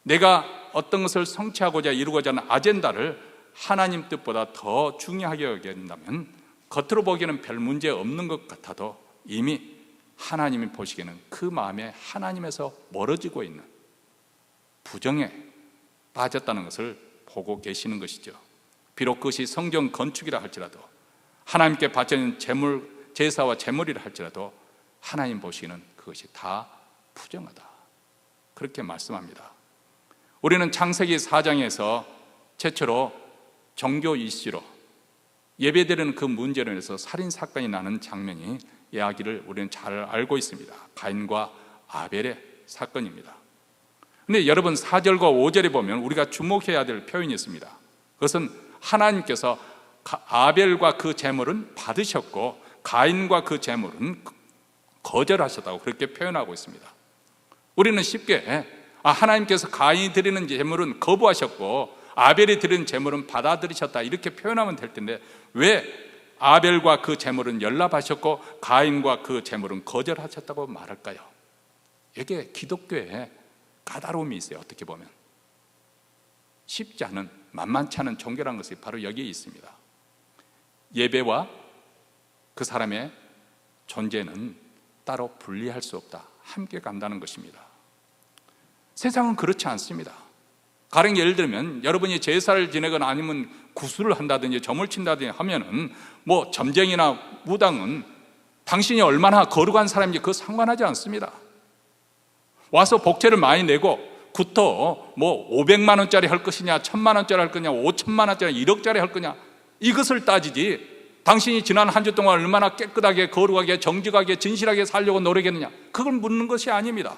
내가 어떤 것을 성취하고자 이루고자 하는 아젠다를 하나님 뜻보다 더 중요하게 여기게 된다면 겉으로 보기에는 별 문제 없는 것 같아도 이미 하나님이 보시기에는 그 마음에 하나님에서 멀어지고 있는 부정에 빠졌다는 것을 보고 계시는 것이죠. 비록 그것이 성전 건축이라 할지라도, 하나님께 바치는 제사와 제물이라 할지라도 하나님 보시기에는 그것이 다 부정하다, 그렇게 말씀합니다. 우리는 창세기 4장에서 최초로 종교 이슈로 예배드리는 그 문제로 인해서 살인사건이 나는 장면이 이야기를 우리는 잘 알고 있습니다. 가인과 아벨의 사건입니다. 그런데 여러분 4절과 5절에 보면 우리가 주목해야 될 표현이 있습니다. 그것은 하나님께서 아벨과 그 제물은 받으셨고 가인과 그 제물은 거절하셨다고 그렇게 표현하고 있습니다. 우리는 쉽게 하나님께서 가인이 드리는 제물은 거부하셨고 아벨이 드리는 제물은 받아들이셨다, 이렇게 표현하면 될 텐데 왜 아벨과 그 제물은 연락하셨고 가인과 그 제물은 거절하셨다고 말할까요? 이게 기독교에 까다로움이 있어요. 어떻게 보면 쉽지 않은, 만만치 않은 종교라는 것이 바로 여기에 있습니다. 예배와 그 사람의 존재는 따로 분리할 수 없다, 함께 간다는 것입니다. 세상은 그렇지 않습니다. 가령 예를 들면 여러분이 제사를 지내거나 아니면 구술을 한다든지 점을 친다든지 하면은 점쟁이나 무당은 당신이 얼마나 거룩한 사람인지 그거 상관하지 않습니다. 와서 복채를 많이 내고 굿도 500만 원짜리 할 것이냐, 1000만 원짜리 할 거냐, 5천만 원짜리, 1억짜리 할 거냐, 이것을 따지지 당신이 지난 한 주 동안 얼마나 깨끗하게 거룩하게 정직하게 진실하게 살려고 노력했느냐, 그걸 묻는 것이 아닙니다.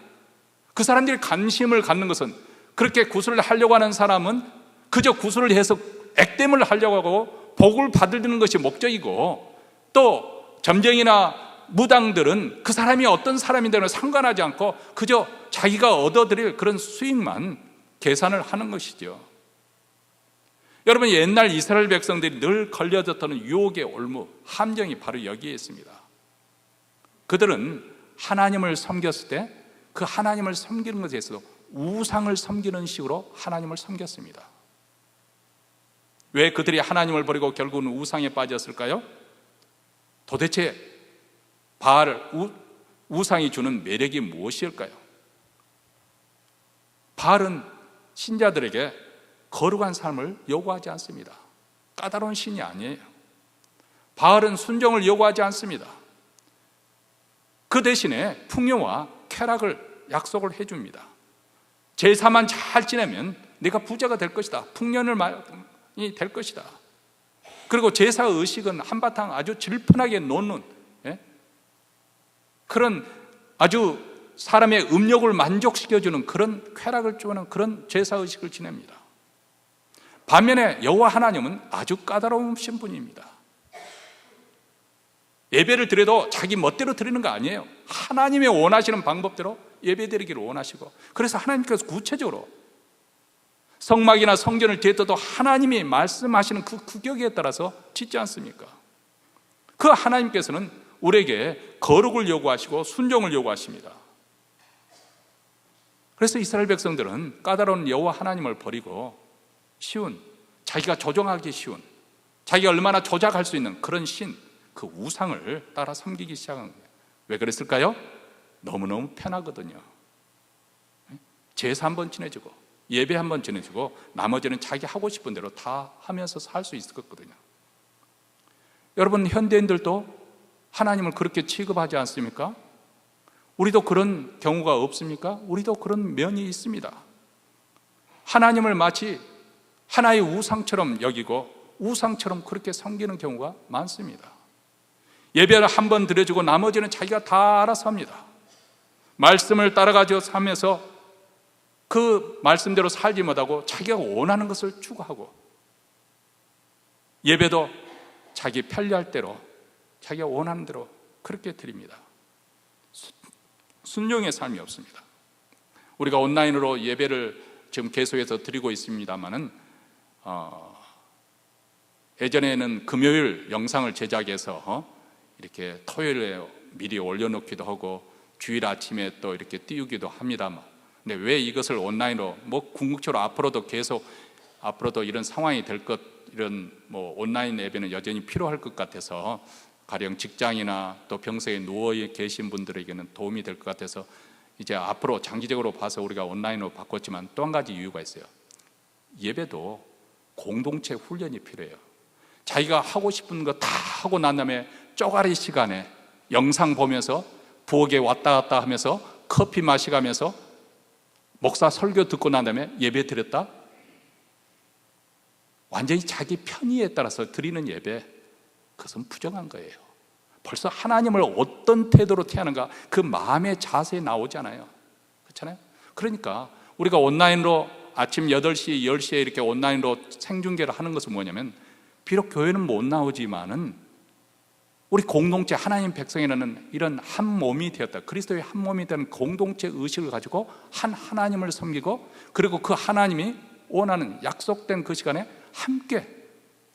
그 사람들이 관심을 갖는 것은, 그렇게 구술을 하려고 하는 사람은 그저 구술을 해서 액땜을 하려고 하고 복을 받는 것이 목적이고, 또 점쟁이나 무당들은 그 사람이 어떤 사람인지는 상관하지 않고 그저 자기가 얻어들일 그런 수익만 계산을 하는 것이죠. 여러분, 옛날 이스라엘 백성들이 늘 걸려졌던 유혹의 올무, 함정이 바로 여기에 있습니다. 그들은 하나님을 섬겼을 때 그 하나님을 섬기는 것에 있어서 우상을 섬기는 식으로 하나님을 섬겼습니다. 왜 그들이 하나님을 버리고 결국은 우상에 빠졌을까요? 도대체 우상이 주는 매력이 무엇일까요? 바알은 신자들에게 거룩한 삶을 요구하지 않습니다. 까다로운 신이 아니에요. 바알은 순종을 요구하지 않습니다. 그 대신에 풍요와 쾌락을 약속을 해줍니다. 제사만 잘 지내면 네가 부자가 될 것이다. 풍년이 될 것이다. 그리고 제사 의식은 한바탕 아주 질펀하게 놓는 그런 아주 사람의 음욕을 만족시켜주는 그런 쾌락을 주는 그런 제사 의식을 지냅니다. 반면에 여호와 하나님은 아주 까다로우신 분입니다. 예배를 드려도 자기 멋대로 드리는 거 아니에요. 하나님의 원하시는 방법대로 예배 드리기를 원하시고, 그래서 하나님께서 구체적으로 성막이나 성전을 지어도 하나님이 말씀하시는 그 규격에 따라서 짓지 않습니까? 그 하나님께서는 우리에게 거룩을 요구하시고 순종을 요구하십니다. 그래서 이스라엘 백성들은 까다로운 여호와 하나님을 버리고 쉬운, 자기가 조종하기 쉬운, 자기가 얼마나 조작할 수 있는 그런 신, 그 우상을 따라 섬기기 시작한 거예요. 왜 그랬을까요? 너무너무 편하거든요. 제사 한번 지내주고 예배 한번 지내주고 나머지는 자기 하고 싶은 대로 다 하면서 살 수 있었거든요. 여러분, 현대인들도 하나님을 그렇게 취급하지 않습니까? 우리도 그런 경우가 없습니까? 우리도 그런 면이 있습니다. 하나님을 마치 하나의 우상처럼 여기고 우상처럼 그렇게 섬기는 경우가 많습니다. 예배를 한번 드려주고 나머지는 자기가 다 알아서 합니다. 말씀을 따라가지고 살면서 그 말씀대로 살지 못하고 자기가 원하는 것을 추구하고, 예배도 자기 편리할 대로 자기가 원하는 대로 그렇게 드립니다. 순종의 삶이 없습니다. 우리가 온라인으로 예배를 지금 계속해서 드리고 있습니다만은 예전에는 금요일 영상을 제작해서 이렇게 토요일에 미리 올려놓기도 하고 주일 아침에 또 이렇게 띄우기도 합니다만, 근데 왜 이것을 온라인으로 궁극적으로 앞으로도 이런 상황이 될 것, 이런 온라인 예배는 여전히 필요할 것 같아서, 가령 직장이나 또 병석에 누워 계신 분들에게는 도움이 될 것 같아서 이제 앞으로 장기적으로 봐서 우리가 온라인으로 바꿨지만, 또 한 가지 이유가 있어요. 예배도 공동체 훈련이 필요해요. 자기가 하고 싶은 거 다 하고 난 다음에 쪼가리 시간에 영상 보면서 부엌에 왔다 갔다 하면서 커피 마시가면서 목사 설교 듣고 난 다음에 예배 드렸다? 완전히 자기 편의에 따라서 드리는 예배, 그것은 부정한 거예요. 벌써 하나님을 어떤 태도로 태하는가, 그 마음의 자세에 나오잖아요. 그렇잖아요? 그러니까 우리가 온라인으로 아침 8시, 10시에 이렇게 온라인으로 생중계를 하는 것은 뭐냐면, 비록 교회는 못 나오지만은 우리 공동체, 하나님 백성이라는 이런 한 몸이 되었다, 그리스도의 한 몸이 되는 공동체 의식을 가지고 한 하나님을 섬기고, 그리고 그 하나님이 원하는 약속된 그 시간에 함께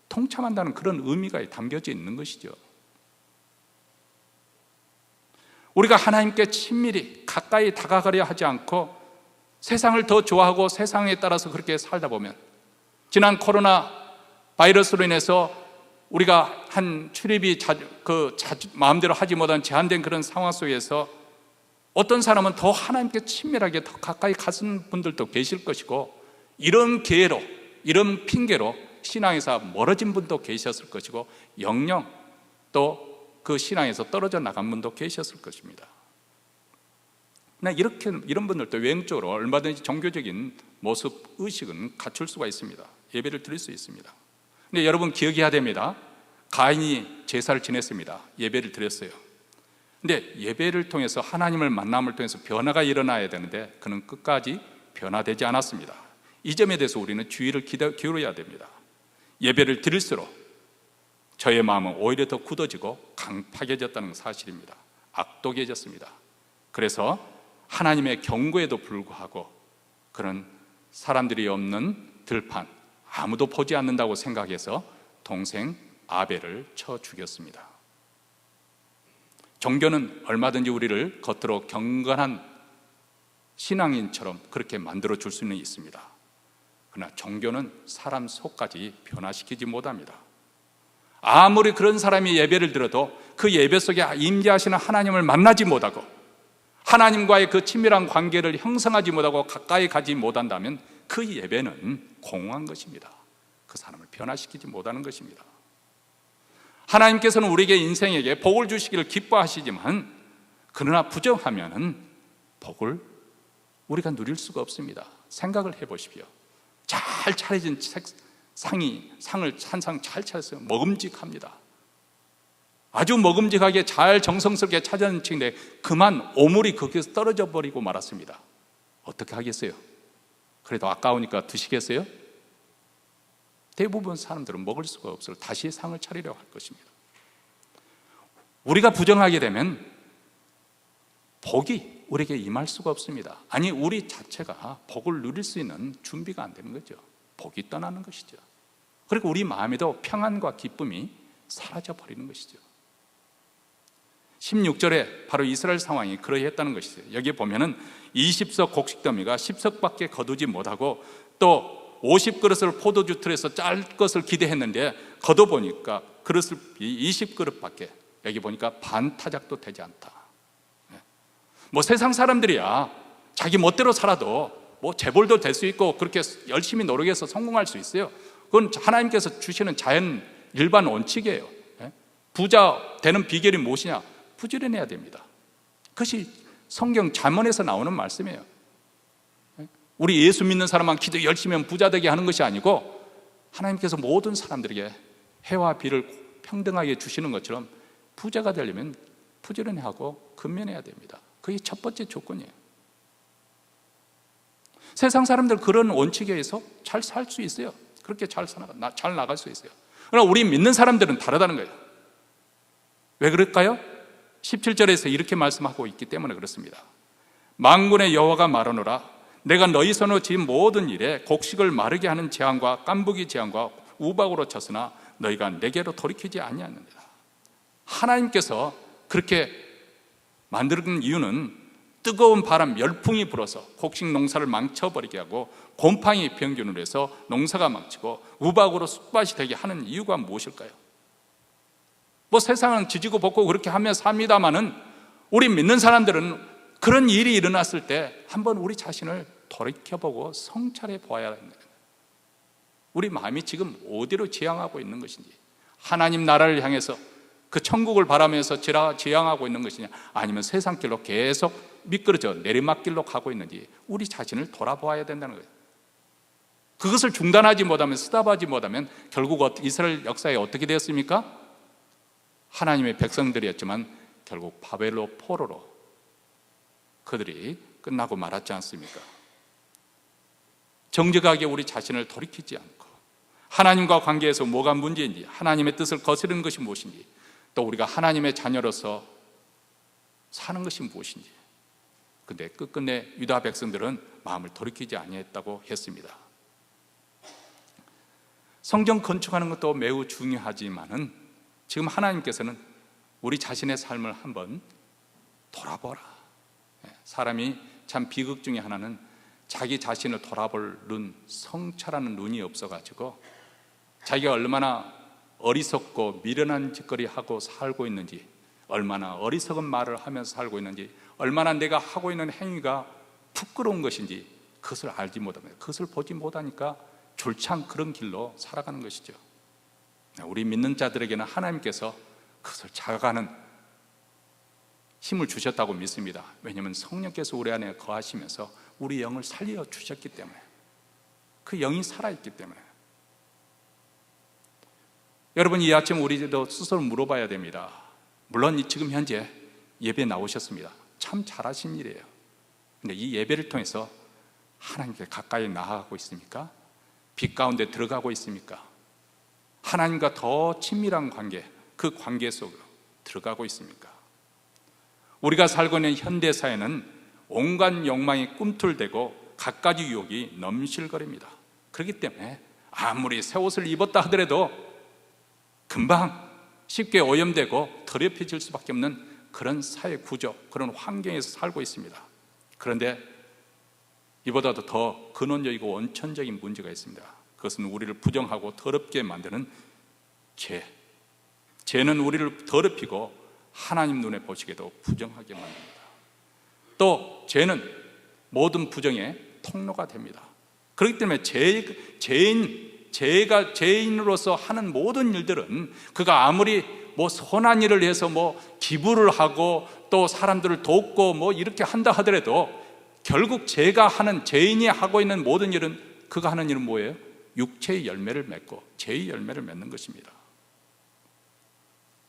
통참한다는 그런 의미가 담겨져 있는 것이죠. 우리가 하나님께 친밀히 가까이 다가가려 하지 않고 세상을 더 좋아하고 세상에 따라서 그렇게 살다 보면, 지난 코로나 바이러스로 인해서 우리가 한 출입이 마음대로 하지 못한 제한된 그런 상황 속에서 어떤 사람은 더 하나님께 친밀하게 더 가까이 가는 분들도 계실 것이고, 이런 기회로, 이런 핑계로 신앙에서 멀어진 분도 계셨을 것이고, 영영 또 그 신앙에서 떨어져 나간 분도 계셨을 것입니다. 이런 분들도 외형적으로 얼마든지 종교적인 모습, 의식은 갖출 수가 있습니다. 예배를 드릴 수 있습니다. 근데 여러분 기억해야 됩니다. 가인이 제사를 지냈습니다. 예배를 드렸어요. 근데 예배를 통해서 하나님을 만남을 통해서 변화가 일어나야 되는데 그는 끝까지 변화되지 않았습니다. 이 점에 대해서 우리는 주의를 기울여야 됩니다. 예배를 드릴수록 저의 마음은 오히려 더 굳어지고 강팍해졌다는 사실입니다. 악독해졌습니다. 그래서 하나님의 경고에도 불구하고 그런 사람들이 없는 들판, 아무도 보지 않는다고 생각해서 동생 아벨을 쳐 죽였습니다. 종교는 얼마든지 우리를 겉으로 경건한 신앙인처럼 그렇게 만들어 줄 수는 있습니다. 그러나 종교는 사람 속까지 변화시키지 못합니다. 아무리 그런 사람이 예배를 드려도 그 예배 속에 임재하시는 하나님을 만나지 못하고, 하나님과의 그 친밀한 관계를 형성하지 못하고 가까이 가지 못한다면 그 예배는 공허한 것입니다. 그 사람을 변화시키지 못하는 것입니다. 하나님께서는 우리에게 인생에게 복을 주시기를 기뻐하시지만 그러나 부정하면은 복을 우리가 누릴 수가 없습니다. 생각을 해보십시오. 잘 차려진 상을 한 상 잘 차렸어요. 먹음직합니다. 아주 먹음직하게 잘 정성스럽게 차려진 층인데 그만 오물이 거기서 떨어져 버리고 말았습니다. 어떻게 하겠어요? 그래도 아까우니까 드시겠어요? 대부분 사람들은 먹을 수가 없어요. 다시 상을 차리려고 할 것입니다. 우리가 부정하게 되면 복이 우리에게 임할 수가 없습니다. 아니, 우리 자체가 복을 누릴 수 있는 준비가 안 되는 거죠. 복이 떠나는 것이죠. 그리고 우리 마음에도 평안과 기쁨이 사라져 버리는 것이죠. 16절에 바로 이스라엘 상황이 그러했다는 것이죠. 여기 보면은 20석 곡식더미가 10석밖에 거두지 못하고 또 50그릇을 포도주 틀에서 짤 것을 기대했는데 거둬보니까 그릇을 20그릇밖에, 여기 보니까 반 타작도 되지 않다. 뭐 세상 사람들이야 자기 멋대로 살아도 뭐 재벌도 될 수 있고 그렇게 열심히 노력해서 성공할 수 있어요. 그건 하나님께서 주시는 자연 일반 원칙이에요. 부자 되는 비결이 무엇이냐? 부지런해야 됩니다. 그것이 성경 잠언에서 나오는 말씀이에요. 우리 예수 믿는 사람만 기도 열심히 하면 부자 되게 하는 것이 아니고 하나님께서 모든 사람들에게 해와 비를 평등하게 주시는 것처럼 부자가 되려면 부지런해하고 근면해야 됩니다. 그게 첫 번째 조건이에요. 세상 사람들 그런 원칙에 의해서 잘 살 수 있어요. 그렇게 잘 나갈 수 있어요. 그러나 우리 믿는 사람들은 다르다는 거예요. 왜 그럴까요? 17절에서 이렇게 말씀하고 있기 때문에 그렇습니다. 만군의 여호와가 말하노라, 내가 너희 손으로 지은 모든 일에 곡식을 마르게 하는 재앙과 깐부기 재앙과 우박으로 쳤으나 너희가 내게로 돌이키지 아니하느니라. 하나님께서 그렇게 만드는 이유는 뜨거운 바람, 열풍이 불어서 곡식 농사를 망쳐버리게 하고 곰팡이 병균으로 해서 농사가 망치고 우박으로 쑥밭이 되게 하는 이유가 무엇일까요? 뭐 세상은 지지고 볶고 그렇게 하며 삽니다마는 우리 믿는 사람들은 그런 일이 일어났을 때 한번 우리 자신을 돌이켜보고 성찰해 보아야 합니다. 우리 마음이 지금 어디로 지향하고 있는 것인지, 하나님 나라를 향해서 그 천국을 바라면서 지향하고 있는 것이냐, 아니면 세상 길로 계속 미끄러져 내리막길로 가고 있는지 우리 자신을 돌아보아야 된다는 거예요. 그것을 중단하지 못하면, 스탑하지 못하면 결국 이스라엘 역사에 어떻게 되었습니까? 하나님의 백성들이었지만 결국 바벨론 포로로 그들이 끝나고 말았지 않습니까? 정직하게 우리 자신을 돌이키지 않고 하나님과 관계에서 뭐가 문제인지, 하나님의 뜻을 거스르는 것이 무엇인지, 또 우리가 하나님의 자녀로서 사는 것이 무엇인지, 근데 끝끝내 유다 백성들은 마음을 돌이키지 아니했다고 했습니다. 성전 건축하는 것도 매우 중요하지만은 지금 하나님께서는 우리 자신의 삶을 한번 돌아보라. 사람이 참 비극 중에 하나는 자기 자신을 돌아볼 눈, 성찰하는 눈이 없어가지고 자기가 얼마나 어리석고 미련한 짓거리 하고 살고 있는지, 얼마나 어리석은 말을 하면서 살고 있는지, 얼마나 내가 하고 있는 행위가 부끄러운 것인지 그것을 알지 못합니다. 그것을 보지 못하니까 졸창 그런 길로 살아가는 것이죠. 우리 믿는 자들에게는 하나님께서 그것을 자각하는 힘을 주셨다고 믿습니다. 왜냐하면 성령께서 우리 안에 거하시면서 우리 영을 살려 주셨기 때문에, 그 영이 살아있기 때문에. 여러분, 이 아침 우리도 스스로 물어봐야 됩니다. 물론 지금 현재 예배 나오셨습니다. 참 잘하신 일이에요. 근데 이 예배를 통해서 하나님께 가까이 나아가고 있습니까? 빛 가운데 들어가고 있습니까? 하나님과 더 친밀한 관계, 그 관계 속으로 들어가고 있습니까? 우리가 살고 있는 현대사회는 온갖 욕망이 꿈틀대고 갖가지 유혹이 넘실거립니다. 그렇기 때문에 아무리 새 옷을 입었다 하더라도 금방 쉽게 오염되고 더럽혀질 수밖에 없는 그런 사회 구조, 그런 환경에서 살고 있습니다. 그런데 이보다도 더 근원적이고 원천적인 문제가 있습니다. 그것은 우리를 부정하고 더럽게 만드는 죄. 죄는 우리를 더럽히고 하나님 눈에 보시기에도 부정하게 만듭니다. 또 죄는 모든 부정의 통로가 됩니다. 그렇기 때문에 죄인으로서 하는 모든 일들은 그가 아무리 선한 일을 해서 기부를 하고 또 사람들을 돕고 이렇게 한다 하더라도 결국 죄인이 하고 있는 모든 일은, 그가 하는 일은 뭐예요? 육체의 열매를 맺고 죄의 열매를 맺는 것입니다.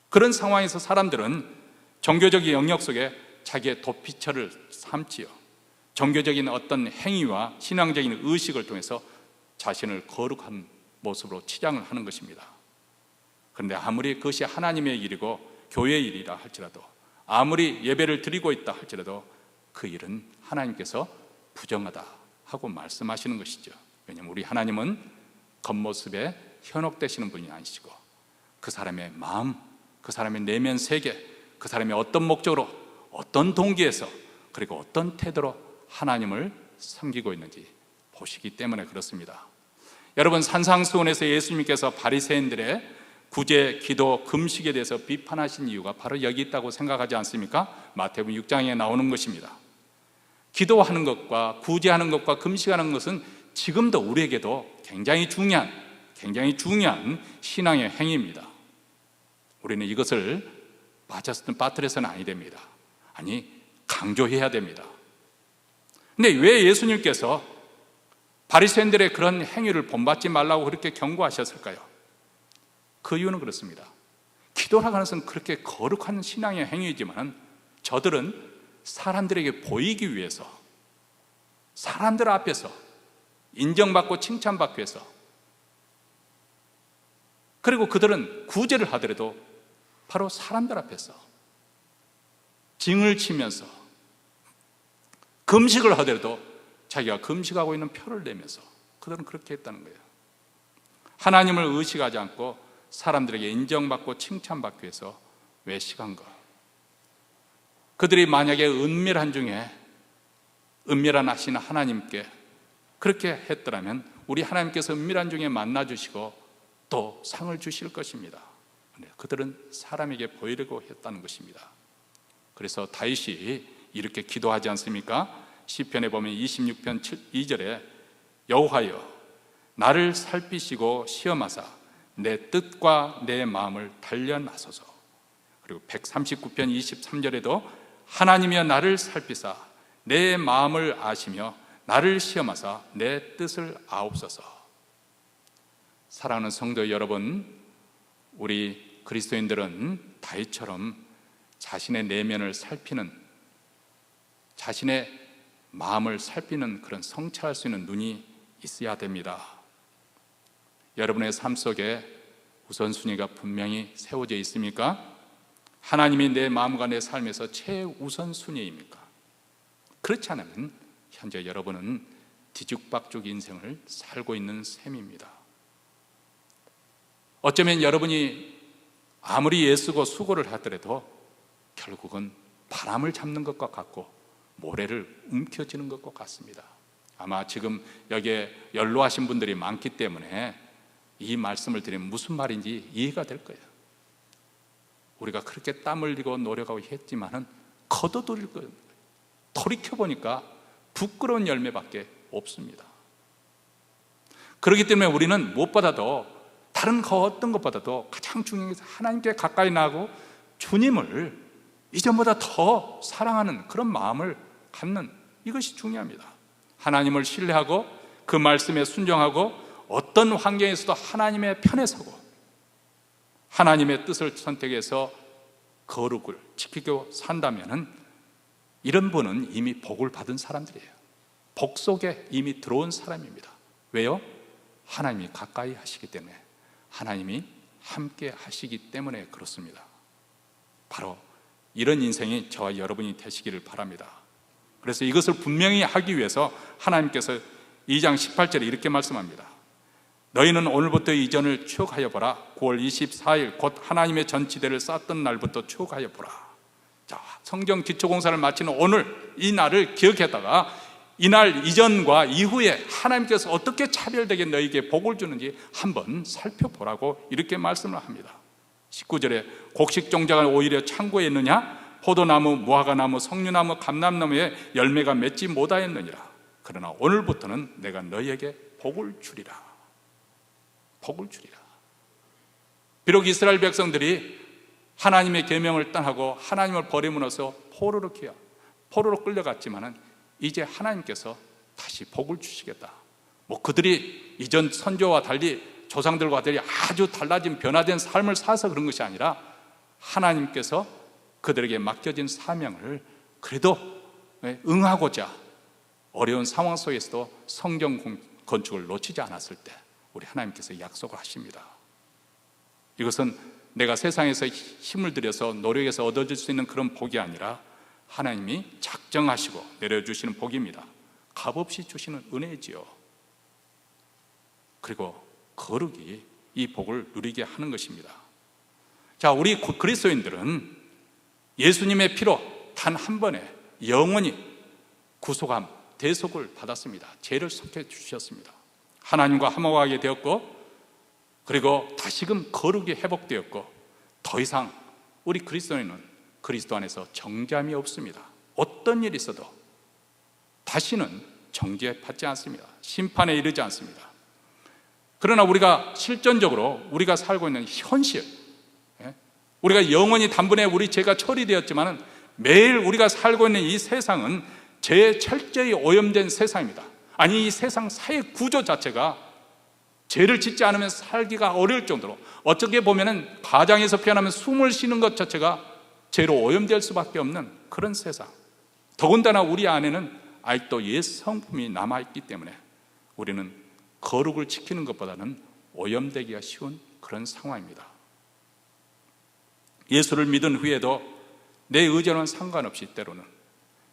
그런 상황에서 사람들은 종교적인 영역 속에 자기의 도피처를 삼지요. 종교적인 어떤 행위와 신앙적인 의식을 통해서 자신을 거룩한 모습으로 치장을 하는 것입니다. 그런데 아무리 그것이 하나님의 일이고 교회의 일이라 할지라도, 아무리 예배를 드리고 있다 할지라도 그 일은 하나님께서 부정하다 하고 말씀하시는 것이죠. 왜냐하면 우리 하나님은 겉모습에 현혹되시는 분이 아니시고 그 사람의 마음, 그 사람의 내면 세계, 그 사람이 어떤 목적으로, 어떤 동기에서, 그리고 어떤 태도로 하나님을 섬기고 있는지 보시기 때문에 그렇습니다. 여러분, 산상수훈에서 예수님께서 바리새인들의 구제, 기도, 금식에 대해서 비판하신 이유가 바로 여기 있다고 생각하지 않습니까? 마태복음 6장에 나오는 것입니다. 기도하는 것과 구제하는 것과 금식하는 것은 지금도 우리에게도 굉장히 중요한 신앙의 행위입니다. 우리는 이것을 빠뜨려서는 아니 됩니다. 아니, 강조해야 됩니다. 근데 왜 예수님께서 바리새인들의 그런 행위를 본받지 말라고 그렇게 경고하셨을까요? 그 이유는 그렇습니다. 기도라고 하는 것은 그렇게 거룩한 신앙의 행위이지만 저들은 사람들에게 보이기 위해서, 사람들 앞에서 인정받고 칭찬받기 위해서, 그리고 그들은 구제를 하더라도 바로 사람들 앞에서 징을 치면서, 금식을 하더라도 자기가 금식하고 있는 표를 내면서 그들은 그렇게 했다는 거예요. 하나님을 의식하지 않고 사람들에게 인정받고 칭찬받기 위해서 외식한 것. 그들이 만약에 은밀한 중에 은밀한 하신 하나님께 그렇게 했더라면 우리 하나님께서 은밀한 중에 만나주시고 또 상을 주실 것입니다. 그들은 사람에게 보이려고 했다는 것입니다. 그래서 다윗이 이렇게 기도하지 않습니까? 시편에 보면 26편 2절에 여호와여 나를 살피시고 시험하사 내 뜻과 내 마음을 단련하소서. 그리고 139편 23절에도 하나님이여 나를 살피사 내 마음을 아시며 나를 시험하사 내 뜻을 아옵소서. 사랑하는 성도 여러분, 우리 그리스도인들은 다윗처럼 자신의 내면을 살피는, 자신의 마음을 살피는 그런 성찰할 수 있는 눈이 있어야 됩니다. 여러분의 삶 속에 우선순위가 분명히 세워져 있습니까? 하나님이 내 마음과 내 삶에서 최우선순위입니까? 그렇지 않으면 현재 여러분은 뒤죽박죽 인생을 살고 있는 셈입니다. 어쩌면 여러분이 아무리 애쓰고 수고를 하더라도 결국은 바람을 잡는 것과 같고 모래를 움켜쥐는 것과 같습니다. 아마 지금 여기에 연로하신 분들이 많기 때문에 이 말씀을 드리면 무슨 말인지 이해가 될 거예요. 우리가 그렇게 땀 흘리고 노력하고 했지만은 거둬들일 거예요. 돌이켜보니까 부끄러운 열매밖에 없습니다. 그렇기 때문에 우리는 무엇보다도 다른 어떤 것보다도 가장 중요한 것은 하나님께 가까이 나고 주님을 이전보다 더 사랑하는 그런 마음을 갖는, 이것이 중요합니다. 하나님을 신뢰하고 그 말씀에 순종하고 어떤 환경에서도 하나님의 편에 서고 하나님의 뜻을 선택해서 거룩을 지키고 산다면 이런 분은 이미 복을 받은 사람들이에요. 복 속에 이미 들어온 사람입니다. 왜요? 하나님이 가까이 하시기 때문에, 하나님이 함께 하시기 때문에 그렇습니다. 바로 이런 인생이 저와 여러분이 되시기를 바랍니다. 그래서 이것을 분명히 하기 위해서 하나님께서 2장 18절에 이렇게 말씀합니다. 너희는 오늘부터 이전을 추억하여 보라. 9월 24일 곧 하나님의 전치대를 쌓던 날부터 추억하여 보라. 자, 성경 기초공사를 마치는 오늘 이 날을 기억했다가 이날 이전과 이후에 하나님께서 어떻게 차별되게 너희에게 복을 주는지 한번 살펴보라고 이렇게 말씀을 합니다. 19절에 곡식 종자가 오히려 창고에 있느냐? 포도나무, 무화과나무, 석류나무, 감람나무에 열매가 맺지 못하였느니라. 그러나 오늘부터는 내가 너희에게 복을 주리라. 복을 주리라. 비록 이스라엘 백성들이 하나님의 계명을 떠나고 하나님을 버림으로써 포로로 끌려갔지만은 이제 하나님께서 다시 복을 주시겠다. 그들이 이전 선조와 달리, 조상들과 달리 아주 달라진 변화된 삶을 사서 그런 것이 아니라 하나님께서 그들에게 맡겨진 사명을 그래도 응하고자 어려운 상황 속에서도 성경 건축을 놓치지 않았을 때 우리 하나님께서 약속을 하십니다. 이것은 내가 세상에서 힘을 들여서 노력해서 얻어질 수 있는 그런 복이 아니라 하나님이 작정하시고 내려주시는 복입니다. 값없이 주시는 은혜지요. 그리고 거룩이 이 복을 누리게 하는 것입니다. 자, 우리 그리스도인들은 예수님의 피로 단 한 번에 영원히 구속함, 대속을 받았습니다. 죄를 속해 주셨습니다. 하나님과 화목하게 되었고, 그리고 다시금 거룩이 회복되었고, 더 이상 우리 그리스도인은 그리스도 안에서 정죄함이 없습니다. 어떤 일이 있어도 다시는 정죄받지 않습니다. 심판에 이르지 않습니다. 그러나 우리가 실전적으로 우리가 살고 있는 현실, 우리가 영원히 단번에 우리 죄가 처리되었지만 매일 우리가 살고 있는 이 세상은 죄에 철저히 오염된 세상입니다. 아니, 이 세상 사회 구조 자체가 죄를 짓지 않으면 살기가 어려울 정도로, 어떻게 보면 가장에서 피어나면 숨을 쉬는 것 자체가 죄로 오염될 수밖에 없는 그런 세상. 더군다나 우리 안에는 아직도 옛 성품이 남아있기 때문에 우리는 거룩을 지키는 것보다는 오염되기가 쉬운 그런 상황입니다. 예수를 믿은 후에도 내 의지와는 상관없이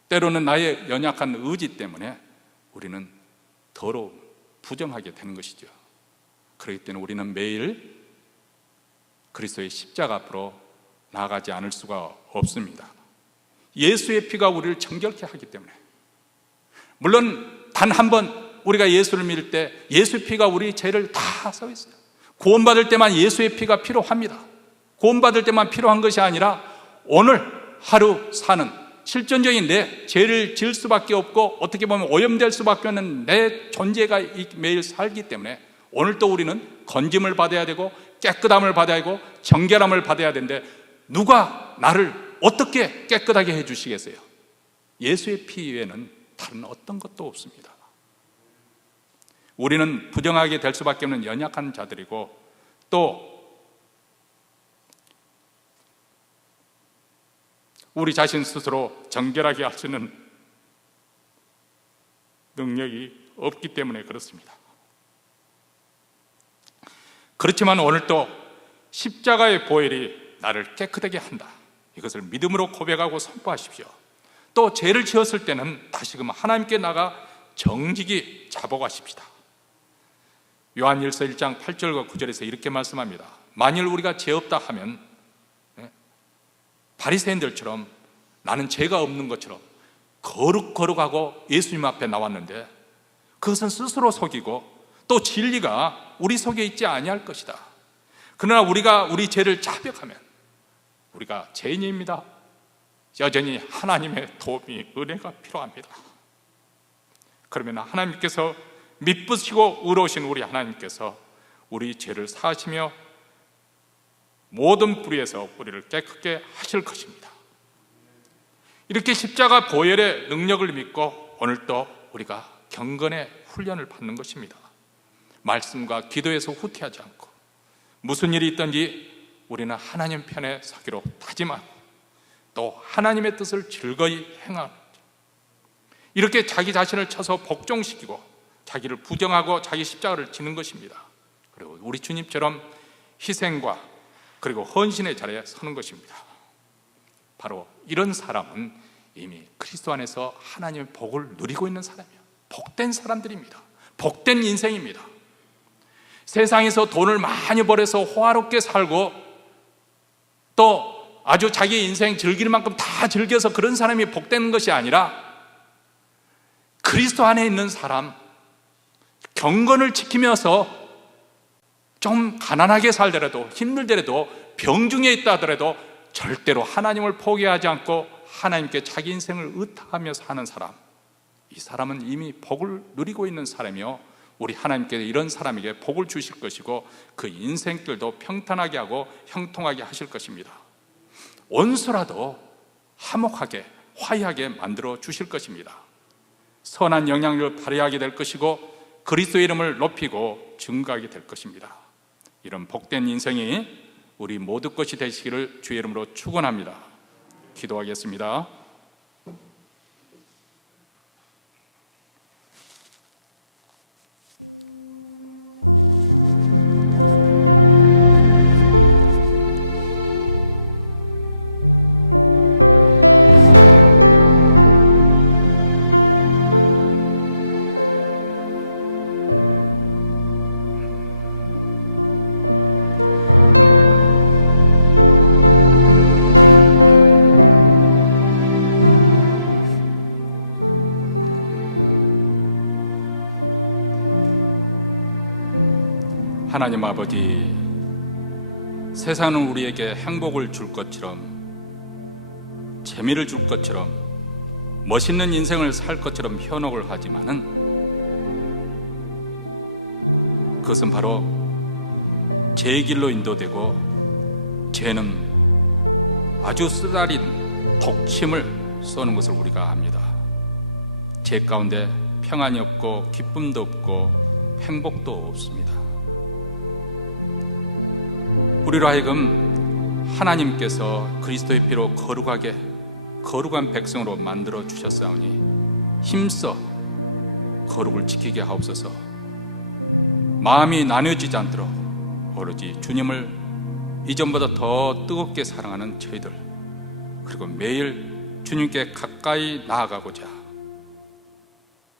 때로는 나의 연약한 의지 때문에 우리는 더러움, 부정하게 되는 것이죠. 그렇기 때문에 우리는 매일 그리스도의 십자가 앞으로 나아가지 않을 수가 없습니다. 예수의 피가 우리를 정결케 하기 때문에, 물론 단 한 번 우리가 예수를 믿을 때 예수의 피가 우리 죄를 다 써 있어요. 구원받을 때만 예수의 피가 필요합니다. 구원받을 때만 필요한 것이 아니라 오늘 하루 사는 실존적인 내 죄를 지을 수밖에 없고, 어떻게 보면 오염될 수밖에 없는 내 존재가 매일 살기 때문에 오늘 또 우리는 건짐을 받아야 되고 깨끗함을 받아야 되고 정결함을 받아야 되는데, 누가 나를 어떻게 깨끗하게 해주시겠어요? 예수의 피 외에는 다른 어떤 것도 없습니다. 우리는 부정하게 될 수밖에 없는 연약한 자들이고, 또 우리 자신 스스로 정결하게 할 수 있는 능력이 없기 때문에 그렇습니다. 그렇지만 오늘 또 십자가의 보혈이 나를 깨끗하게 한다, 이것을 믿음으로 고백하고 선포하십시오. 또 죄를 지었을 때는 다시금 하나님께 나가 정직히 자복하십시다. 요한일서 1장 8절과 9절에서 이렇게 말씀합니다. 만일 우리가 죄 없다 하면 바리새인들처럼 나는 죄가 없는 것처럼 거룩하고 예수님 앞에 나왔는데, 그것은 스스로 속이고 또 진리가 우리 속에 있지 아니할 것이다. 그러나 우리가 우리 죄를 자백하면 우리가 죄인입니다. 여전히 하나님의 도움이, 은혜가 필요합니다. 그러면 하나님께서 미쁘시고 의로우신 우리 하나님께서 우리 죄를 사하시며 모든 불의에서 우리를 깨끗게 하실 것입니다. 이렇게 십자가 보혈의 능력을 믿고 오늘도 우리가 경건의 훈련을 받는 것입니다. 말씀과 기도에서 후퇴하지 않고, 무슨 일이 있든지 우리는 하나님 편에 서기로 다짐하고 또 하나님의 뜻을 즐거이 행하는, 이렇게 자기 자신을 쳐서 복종시키고 자기를 부정하고 자기 십자가를 지는 것입니다. 그리고 우리 주님처럼 희생과 그리고 헌신의 자리에 서는 것입니다. 바로 이런 사람은 이미 그리스도 안에서 하나님의 복을 누리고 있는 사람이에요. 복된 사람들입니다. 복된 인생입니다. 세상에서 돈을 많이 벌어서 호화롭게 살고 또 아주 자기 인생 즐길 만큼 다 즐겨서 그런 사람이 복되는 것이 아니라, 그리스도 안에 있는 사람, 경건을 지키면서 좀 가난하게 살더라도 힘들더라도 병중에 있다 하더라도 절대로 하나님을 포기하지 않고 하나님께 자기 인생을 의탁하며 사는 사람, 이 사람은 이미 복을 누리고 있는 사람이요, 우리 하나님께서 이런 사람에게 복을 주실 것이고 그 인생길도 평탄하게 하고 형통하게 하실 것입니다. 원수라도 화목하게 화해하게 만들어 주실 것입니다. 선한 영향력을 발휘하게 될 것이고 그리스도의 이름을 높이고 증거하게 될 것입니다. 이런 복된 인생이 우리 모두 것이 되시기를 주의 이름으로 축원합니다. 기도하겠습니다. 하나님 아버지, 세상은 우리에게 행복을 줄 것처럼, 재미를 줄 것처럼, 멋있는 인생을 살 것처럼 현혹을 하지만은 그것은 바로 죄의 길로 인도되고 죄는 아주 쓰다린 독침을 쏘는 것을 우리가 압니다. 죄 가운데 평안이 없고 기쁨도 없고 행복도 없습니다. 우리로 하여금 하나님께서 그리스도의 피로 거룩한 백성으로 만들어 주셨사오니 힘써 거룩을 지키게 하옵소서. 마음이 나뉘어지지 않도록 오로지 주님을 이전보다 더 뜨겁게 사랑하는 저희들, 그리고 매일 주님께 가까이 나아가고자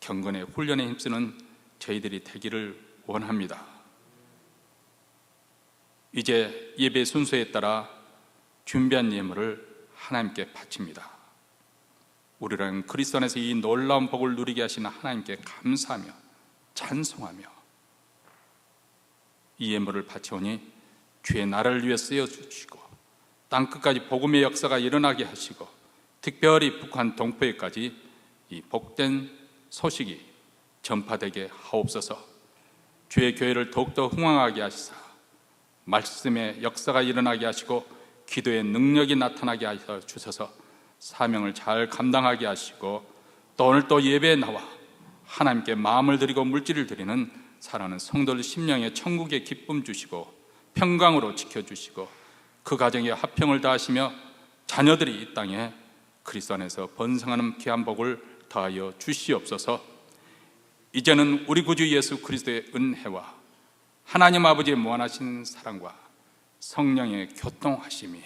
경건의 훈련에 힘쓰는 저희들이 되기를 원합니다. 이제 예배 순서에 따라 준비한 예물을 하나님께 바칩니다. 우리는 그리스도 안에서 이 놀라운 복을 누리게 하시는 하나님께 감사하며 찬송하며 이 예물을 바쳐오니 주의 나라를 위해 쓰여주시고 땅끝까지 복음의 역사가 일어나게 하시고 특별히 북한 동포에까지 이 복된 소식이 전파되게 하옵소서. 주의 교회를 더욱더 흥왕하게 하시사 말씀의 역사가 일어나게 하시고 기도의 능력이 나타나게 하여 주셔서 사명을 잘 감당하게 하시고 또 오늘 또 예배에 나와 하나님께 마음을 드리고 물질을 드리는 사랑하는 성도들 심령에 천국의 기쁨 주시고 평강으로 지켜주시고 그 가정에 화평을 다하시며 자녀들이 이 땅에 그리스도 안에서 번성하는 귀한 복을 더하여 주시옵소서. 이제는 우리 구주 예수 그리스도의 은혜와 하나님 아버지의 무한하신 사랑과 성령의 교통하심이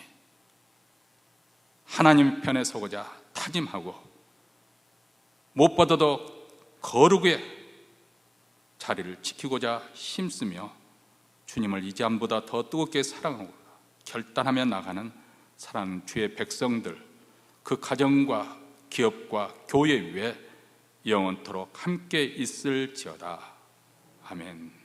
하나님 편에 서고자 다짐하고 무엇보다도 거룩의 자리를 지키고자 힘쓰며 주님을 이전보다 더 뜨겁게 사랑하고 결단하며 나가는 사랑하는 주의 백성들, 그 가정과 기업과 교회 위에 영원토록 함께 있을지어다. 아멘.